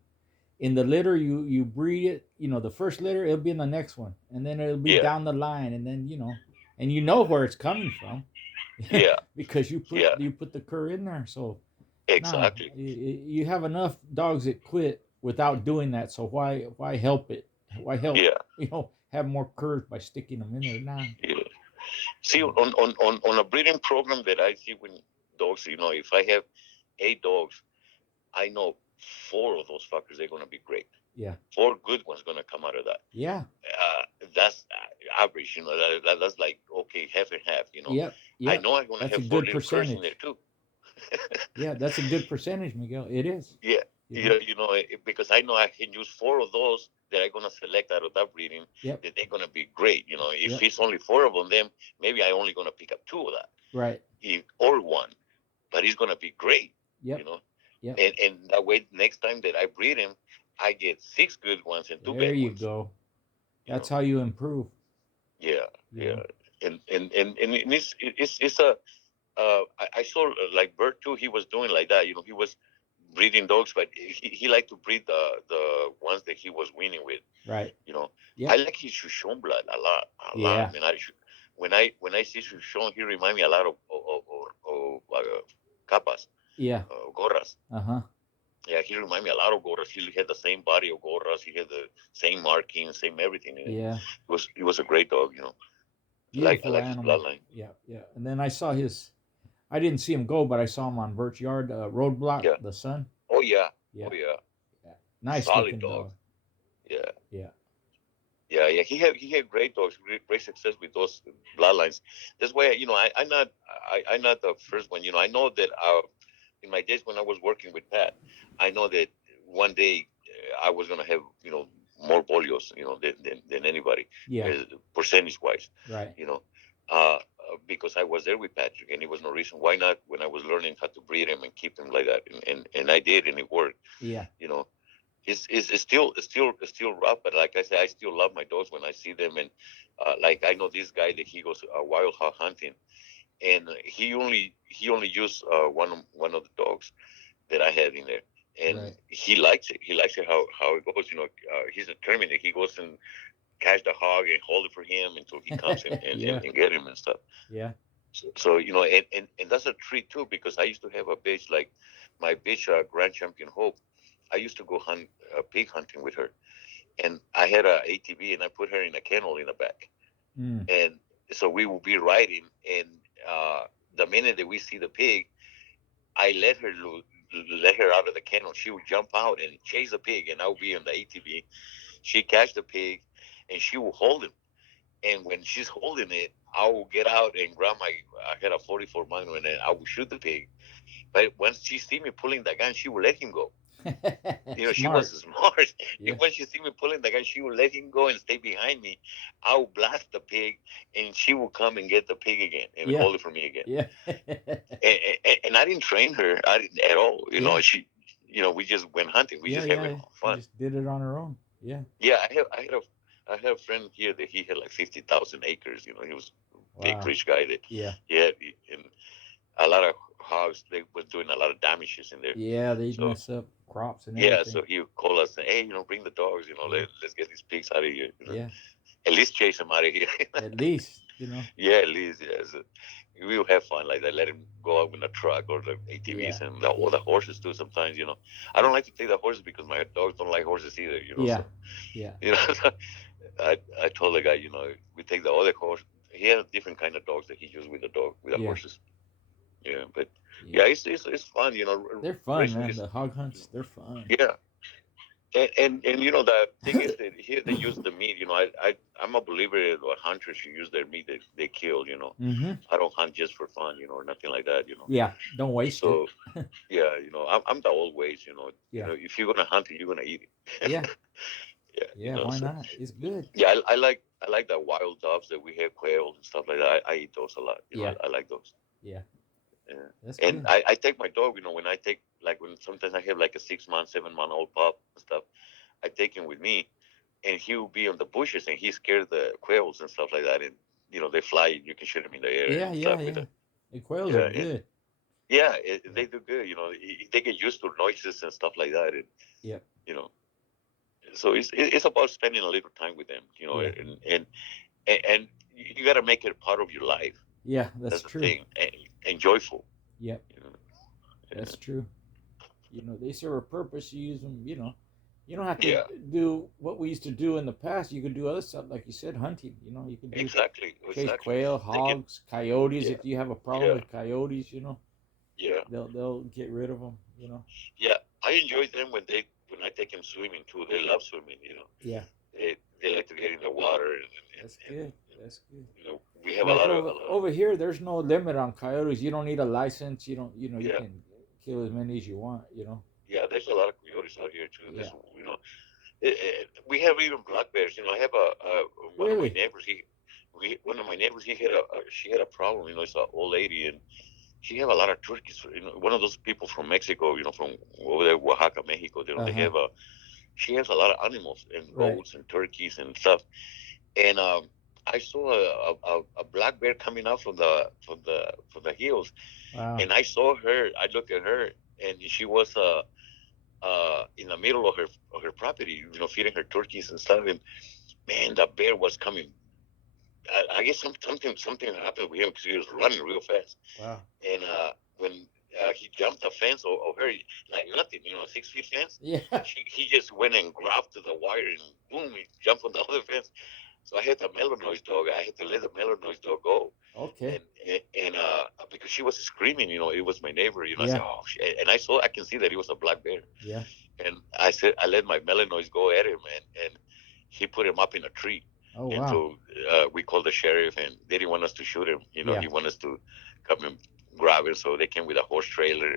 the litter, you breed it, the first litter, it'll be in the next one, and then it'll be yeah, down the line, and then and where it's coming from yeah, because you put yeah, you put the cur in there. So no, exactly. you have enough dogs that quit without doing that, so why help it? Why help, Yeah, have more curs by sticking them in there? Nah. yeah. See, on a breeding program that I see with dogs, if I have 8 dogs, I know 4 of those fuckers they're gonna be great. Yeah. 4 good ones gonna come out of that. Yeah. That's average. That's like okay, half and half. Yep. I Yep. know I'm gonna That's a have four good little curs in there percentage. too. Yeah, that's a good percentage, Miguel. It is. Yeah, you know because I know I can use 4 of those that I'm gonna select out of that breeding yep. that they're gonna be great. If Yep. it's only 4 of them, then maybe I only gonna pick up 2 of that, Right. or one, but it's gonna be great. You Yep. know, Yep. and that way next time that I breed him, I get 6 good ones and 2 There bad you ones. go. You That's know, how you improve. yeah, You yeah, know. and it's a I saw like Bert too. He was doing like that. He was breeding dogs, but he liked to breed the ones that he was winning with. Right. You know, I Yep. like his Shoshone blood a lot. Yeah. Man, when I see Shoshone, he remind me a lot of capas, Yeah. gorras. Uh huh. Yeah, he remind me a lot of gorras. He had the same body of gorras. He had the same markings, same everything. Yeah. It was a great dog. I Beautiful like his animal. bloodline. Yeah. Yeah. And then I saw his. I didn't see him go, but I saw him on Birch Yard Roadblock. Yeah. The son. Oh yeah. Yeah. Oh yeah. Yeah. Nice Solid looking dog. dog. Yeah. Yeah. Yeah, yeah, he had great dogs, great success with those bloodlines. That's why I'm not the first one. I know that in my days when I was working with Pat, I know that one day I was gonna have more bolios than anybody, Yeah. percentage wise. Right. You know, uh, because I was there with Patrick, and it was no reason why not when I was learning how to breed him and keep him like that, and I did, and it worked. Yeah. You know, it's still rough, but like I said, I still love my dogs when I see them, and like I know this guy that he goes wild hog hunting, and he only used one of the dogs that I had in there. And Right. he likes it. He likes it how it goes. He's determined that he goes and catch the hog and hold it for him until he comes and, and, Yeah. and, and get him and stuff. Yeah. So and that's a treat too, because I used to have a bitch like my bitch, Grand Champion Hope. I used to go hunt pig hunting with her, and I had a ATV, and I put her in a kennel in the back, Mm. and so we will be riding, and uh, the minute that we see the pig, I let her out of the kennel. She would jump out and chase the pig, and I would be on the ATV. She catch the pig, and she will hold him. And when she's holding it, I will get out and grab my. I had a 44 Magnum, and I will shoot the pig. But once she see me pulling the gun, she will let him go. She was Smart. smart. Yeah. When she see me pulling the gun, she will let him go and stay behind me. I will blast the pig, and she will come and get the pig again and Yeah. hold it for me again. Yeah. And I didn't train her. I didn't at all. Yeah. We just went hunting. We Yeah. just having Yeah. She fun. just did it on her own. Yeah. Yeah, I had a friend here that he had like 50,000 acres. He was a big Wow. rich guy that Yeah. he had and a lot of hogs. They was doing a lot of damages in there. Yeah. They'd So mess up crops and yeah, everything. so he would call us and, hey, bring the dogs. Yeah. Let's get these pigs out of here. Yeah. At least chase them out of here. At least. Yeah, at least, yeah. So we will have fun like that. Let him go out in a truck or the Yeah. ATVs and all the horses too. Sometimes, I don't like to take the horses because my dogs don't like horses either. Yeah. So Yeah. so I told the guy, we take the other horse. He has different kind of dogs that he used with the Yeah. horses. Yeah, but Yeah. yeah, it's fun. They're fun, Racing man. is The hog hunts, they're fun. yeah. And the thing is that here they use the meat. I'm a believer that hunters should use their meat that they kill. Mm-hmm. I don't hunt just for fun, or nothing like that. Yeah. Don't waste it. So yeah, I'm the old ways. Yeah. If you're gonna hunt it, you're gonna eat it. Yeah. Yeah, Yeah. Why so not? It's good. yeah, I like the wild doves that we have, quail and stuff like that. I eat those a lot. Yeah. I like those. Yeah. Yeah. That's And good. I take my dog. When I take like when sometimes I have like a 6 month, 7 month old pup and stuff. I take him with me, and he will be on the bushes, and he's scared of the quails and stuff like that. And they fly. You can shoot them in the air Yeah. and Yeah. stuff with Yeah. it. The quails are Yeah, and good. yeah, Yeah. they do good. They get used to noises and stuff like that, and Yep. you know. So it's about spending a little time with them, Yeah. and you got to make it part of your life. Yeah. That's That's the true. thing, and joyful. Yep. You know. That's true. They serve a purpose. You use them. You don't have to Yeah, do what we used to do in the past. You could do other stuff, like you said, hunting. You could do exactly, chase exactly. quail, They get hogs, coyotes. yeah, If you have a problem yeah, with coyotes, yeah, they'll get rid of them. yeah. I enjoy them when I take them swimming too. They love swimming. Yeah, They like to get in the water, that's good. That's good. we have a Like lot of over here, there's no limit on coyotes. You don't need a license. You don't. You yeah, can kill as many as you want. yeah. There's a lot of coyotes out here too. Yeah. We have even black bears. I have one of my Really? neighbors. One of my neighbors. She had a problem. It's an old lady, and she have a lot of turkeys. One of those people from Mexico. From over there, Oaxaca, Mexico. Uh They huh. have a. She has a lot of animals and Right. goats and turkeys and stuff. And I saw a black bear coming out from the hills, Wow. and I saw her. I looked at her, and she was in the middle of her property, feeding her turkeys and stuff. And man, the bear was coming. I guess something happened with him because he was running real fast. Wow. And when he jumped the fence over her, like nothing, 6 feet fence, Yeah. he just went and grabbed to the wire and boom, he jumped on the other fence. So I had the Malinois dog. I had to let the Malinois dog go, Okay. and because she was screaming, it was my neighbor. I said, Yeah. oh, and I can see that it was a black bear. Yeah. And I said, I let my Malinois go at him, and he put him up in a tree. Oh And wow. so we called the sheriff, and they didn't want us to shoot him. Yeah. He wanted us to come and grab him. So they came with a horse trailer,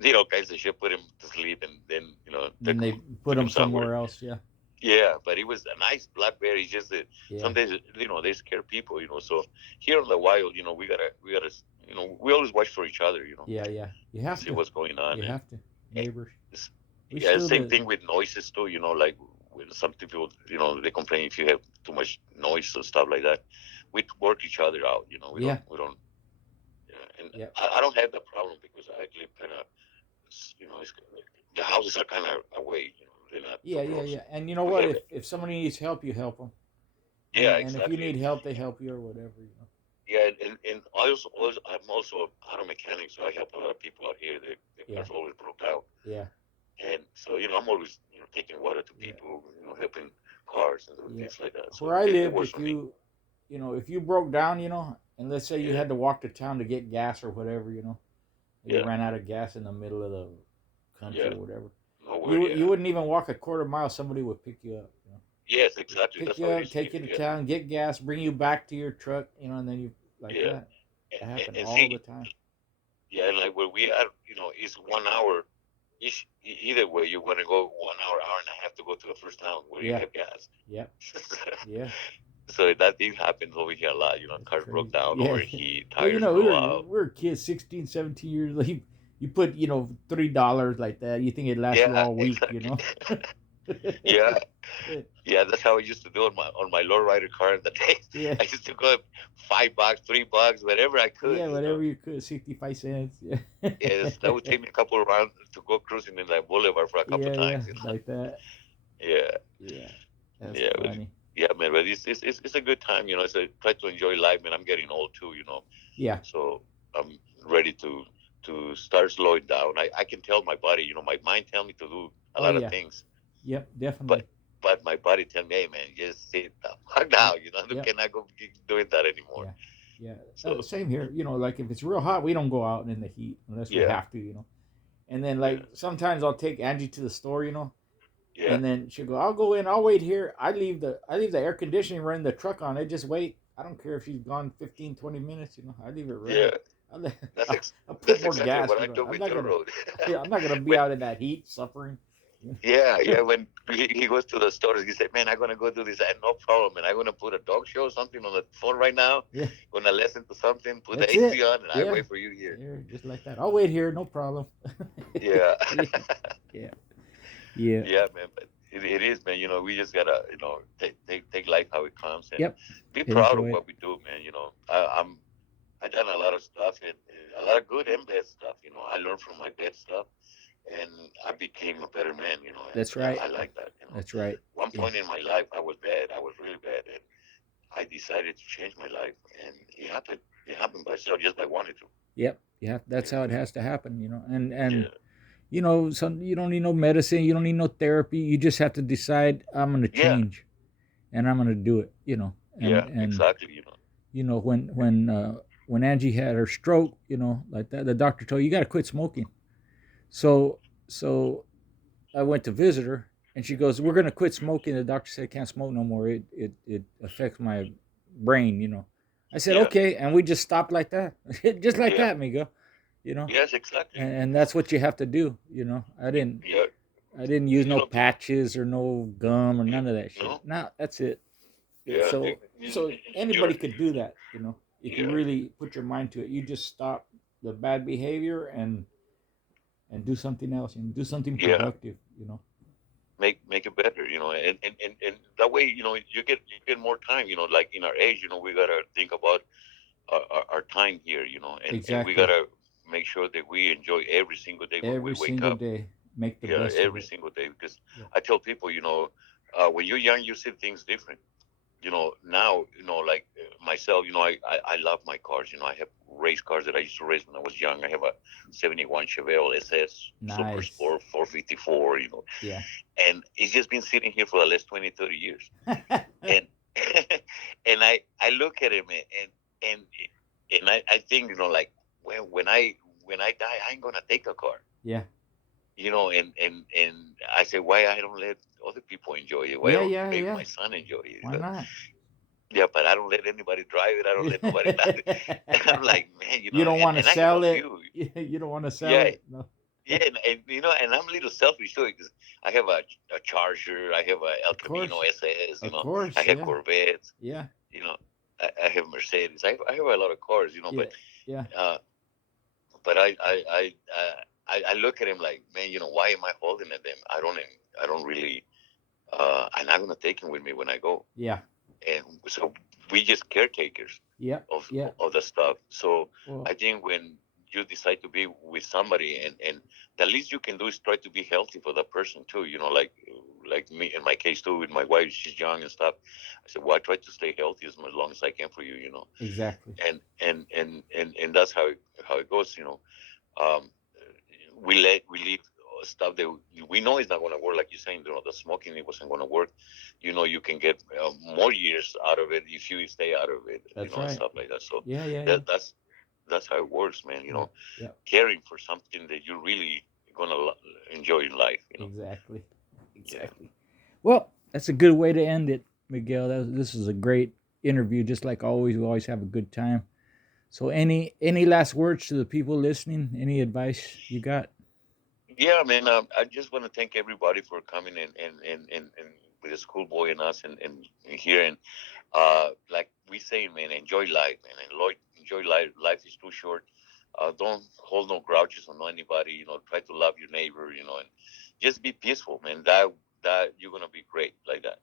did all kinds of shit, put him to sleep, and then Then took they him put took him them somewhere. somewhere else. Yeah. Yeah, but it was a nice black bear. It's just that Yeah, sometimes they scare people. So here in the wild, we gotta we always watch for each other. yeah, yeah. You And have see to. what's going on. You And have to. Neighbors. it's, We yeah, still same the thing with noises too. Like when some people they complain if you have too much noise or stuff like that. We work each other out. We don't yeah, we don't. Yeah, and yeah, I don't have the problem because I live kind of it's, the houses are kind of away. They're not yeah, too yeah, close. yeah. And you know We what? have If somebody needs help, you help them. Yeah, And if you exactly. need help, they help you or whatever. Yeah, and I'm also auto mechanic, so I help a lot of people out here. Their Yeah, cars always broke out, yeah, and so I'm always taking water to yeah, people, helping cars and yeah. things like that. So Where I it lived, works if for me. if you broke down, and let's say you Yeah, had to walk to town to get gas or whatever, you yeah, ran out of gas in the middle of the country yeah. or whatever, No word. you Yeah. wouldn't even walk a quarter mile. Somebody would pick you up. Yes, exactly. Pick That's you how it up, is take here. you to Yeah, town, get gas, bring you back to your truck, and then you like yeah. that. That happened And all the see, time. yeah, and like where we are, it's 1 hour. Either way, you're gonna go 1 hour, hour and a half to go to the first town where you Yeah, have gas. yeah, yeah. So that thing happens over here a lot. That's Cars broke crazy. down, Yeah. overheat, Well, tires we blow were out. we were kids, 16, 17 years old. You put, $3 like that. You think it'd last you Yeah, all week. exactly. Yeah, yeah. That's how I used to do on my lowrider car in the day. Yeah. I used to go $5, $3, whatever I could. Yeah, whatever you could, 65 cents. Yeah. Yes, that would take me a couple of rounds to go cruising in that boulevard for a couple of Yeah, times. like that. Yeah, Yeah. That's yeah, funny. yeah, man. But it's a good time. So try to enjoy life, man. I'm getting old too. Yeah. So I'm ready to start slowing down. I can tell my body, my mind tell me to do a Oh lot of yeah. things, Yep, but definitely. my body tell me, hey man, just sit the fuck Yep. down. You Yep. cannot go keep doing that anymore. Yeah. Yeah. So Same here. Like if it's real hot, we don't go out in the heat unless we yeah, have to. And then yeah, like sometimes I'll take Angie to the store. yeah, And then she'll go, I'll go in, I'll wait here. I leave the air conditioning running, the truck on. I just wait. I don't care if she's gone 15, 20 minutes. I leave it yeah. running. I'll, let- That's I'll, ex- I'll put that's more exactly gas. what I do I'm with not your gonna road. yeah, I'm not gonna be when out in that heat suffering. Yeah, yeah. When he goes to the store, he said, "Man, I'm gonna go do this." I had no problem, and I'm gonna put a dog show or something on the phone right now. Yeah, Gonna listen to something, put the that's AC it. on, and I Yeah. wait for you here. Yeah, just like that. I'll wait here, no problem. Yeah, Yeah, yeah, yeah. yeah, man. But it is, man. We just gotta, take life how it comes and Yep. be proud of Enjoy it. what we do, man. I done a lot of stuff and a lot of good and bad stuff. I learned from my bad stuff, and I became a better man. And That's right. I like that. That's right. One Yeah. point in my life, I was bad. I was really bad, and I decided to change my life, and it happened. It happened by itself, just by wanting to. Yep. Yeah. That's Yeah, how it has to happen. And yeah, some you don't need no medicine, you don't need no therapy. You just have to decide I'm going to yeah, change, and I'm going to do it. yeah. And Exactly. when Angie had her stroke, like that, the doctor told her, you got to quit smoking. So I went to visit her, and she goes, "We're going to quit smoking." The doctor said, "I can't smoke no more. It affects my brain." I said, Yeah, "Okay," and we just stopped like that, just like yeah. that, Migo. You know, Yes, exactly. and that's what you have to do. I didn't Yeah, I didn't use you no know, patches or no gum or you, none of that shit. no, Now that's it. yeah, So you're, anybody could do that. If you yeah, really put your mind to it, you just stop the bad behavior and do something else and do something yeah. productive. Make it better, and that way, you get more time. Like in our age, we gotta think about our time here, and we Exactly. gotta make sure that we enjoy every single day when we Every wake single up. day, make the Yeah, best of every it. single day. Because Yeah. I tell people, when you're young, you see things different. Now, like myself, I love my cars. I have race cars that I used to race when I was young. I have a '71 Chevelle SS Super Nice. Sport 454. Yeah. And it's just been sitting here for the last 20, 30 years. And and I look at him and I think, like when I die, I ain't gonna take a car. Yeah. And I say, why I don't let other people enjoy it? Why Yeah. don't Yeah. maybe Yeah. my son enjoy it? Why not? Yeah, but I don't let anybody drive it. I don't let nobody. And I'm like, man, You don't and, want to and I have a sell it. few. You don't want to sell Yeah, it. No. Yeah, and and I'm a little selfish too because I have a Charger, I have a El Of Camino course. SS, Of I course. have Yeah. Corvettes, Yeah. you know, I have Mercedes, I have a lot of cars, Yeah. Yeah. uh, but I look at him like, man, why am I holding at them? I don't really, I'm not gonna take him with me when I go, Yeah. and so we just caretakers Yeah. of Yeah. of the stuff. So Well, I think when you decide to be with somebody, and the least you can do is try to be healthy for the person too. Like me in my case too, with my wife, she's young and stuff. I said, well, I try to stay healthy as long as I can for you, exactly. and that's how it goes. Um, we leave stuff that we know is not going to work. Like you're saying, the smoking, it wasn't going to work. You can get more years out of it if you stay out of it, That's and right. stuff like that. So Yeah. Yeah. Yeah. that's how it works, man. Yeah. Yeah. Caring for something that you really gonna enjoy in life. Exactly. Yeah. Exactly. Well, that's a good way to end it, Miguel. This is a great interview. Just like always, we always have a good time. So, any last words to the people listening? Any advice you got? Yeah, man. I just want to thank everybody for coming and with the schoolboy and us and here like we say, man, enjoy life, man. Enjoy life. Life is too short. Don't hold no grouches on anybody. Try to love your neighbor. And just be peaceful, man. That you're gonna be great like that.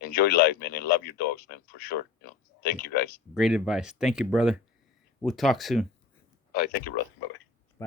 Enjoy life, man, and love your dogs, man, for sure. Thank you, guys. Great advice. Thank you, brother. We'll talk soon. All right, thank you, brother. Bye bye.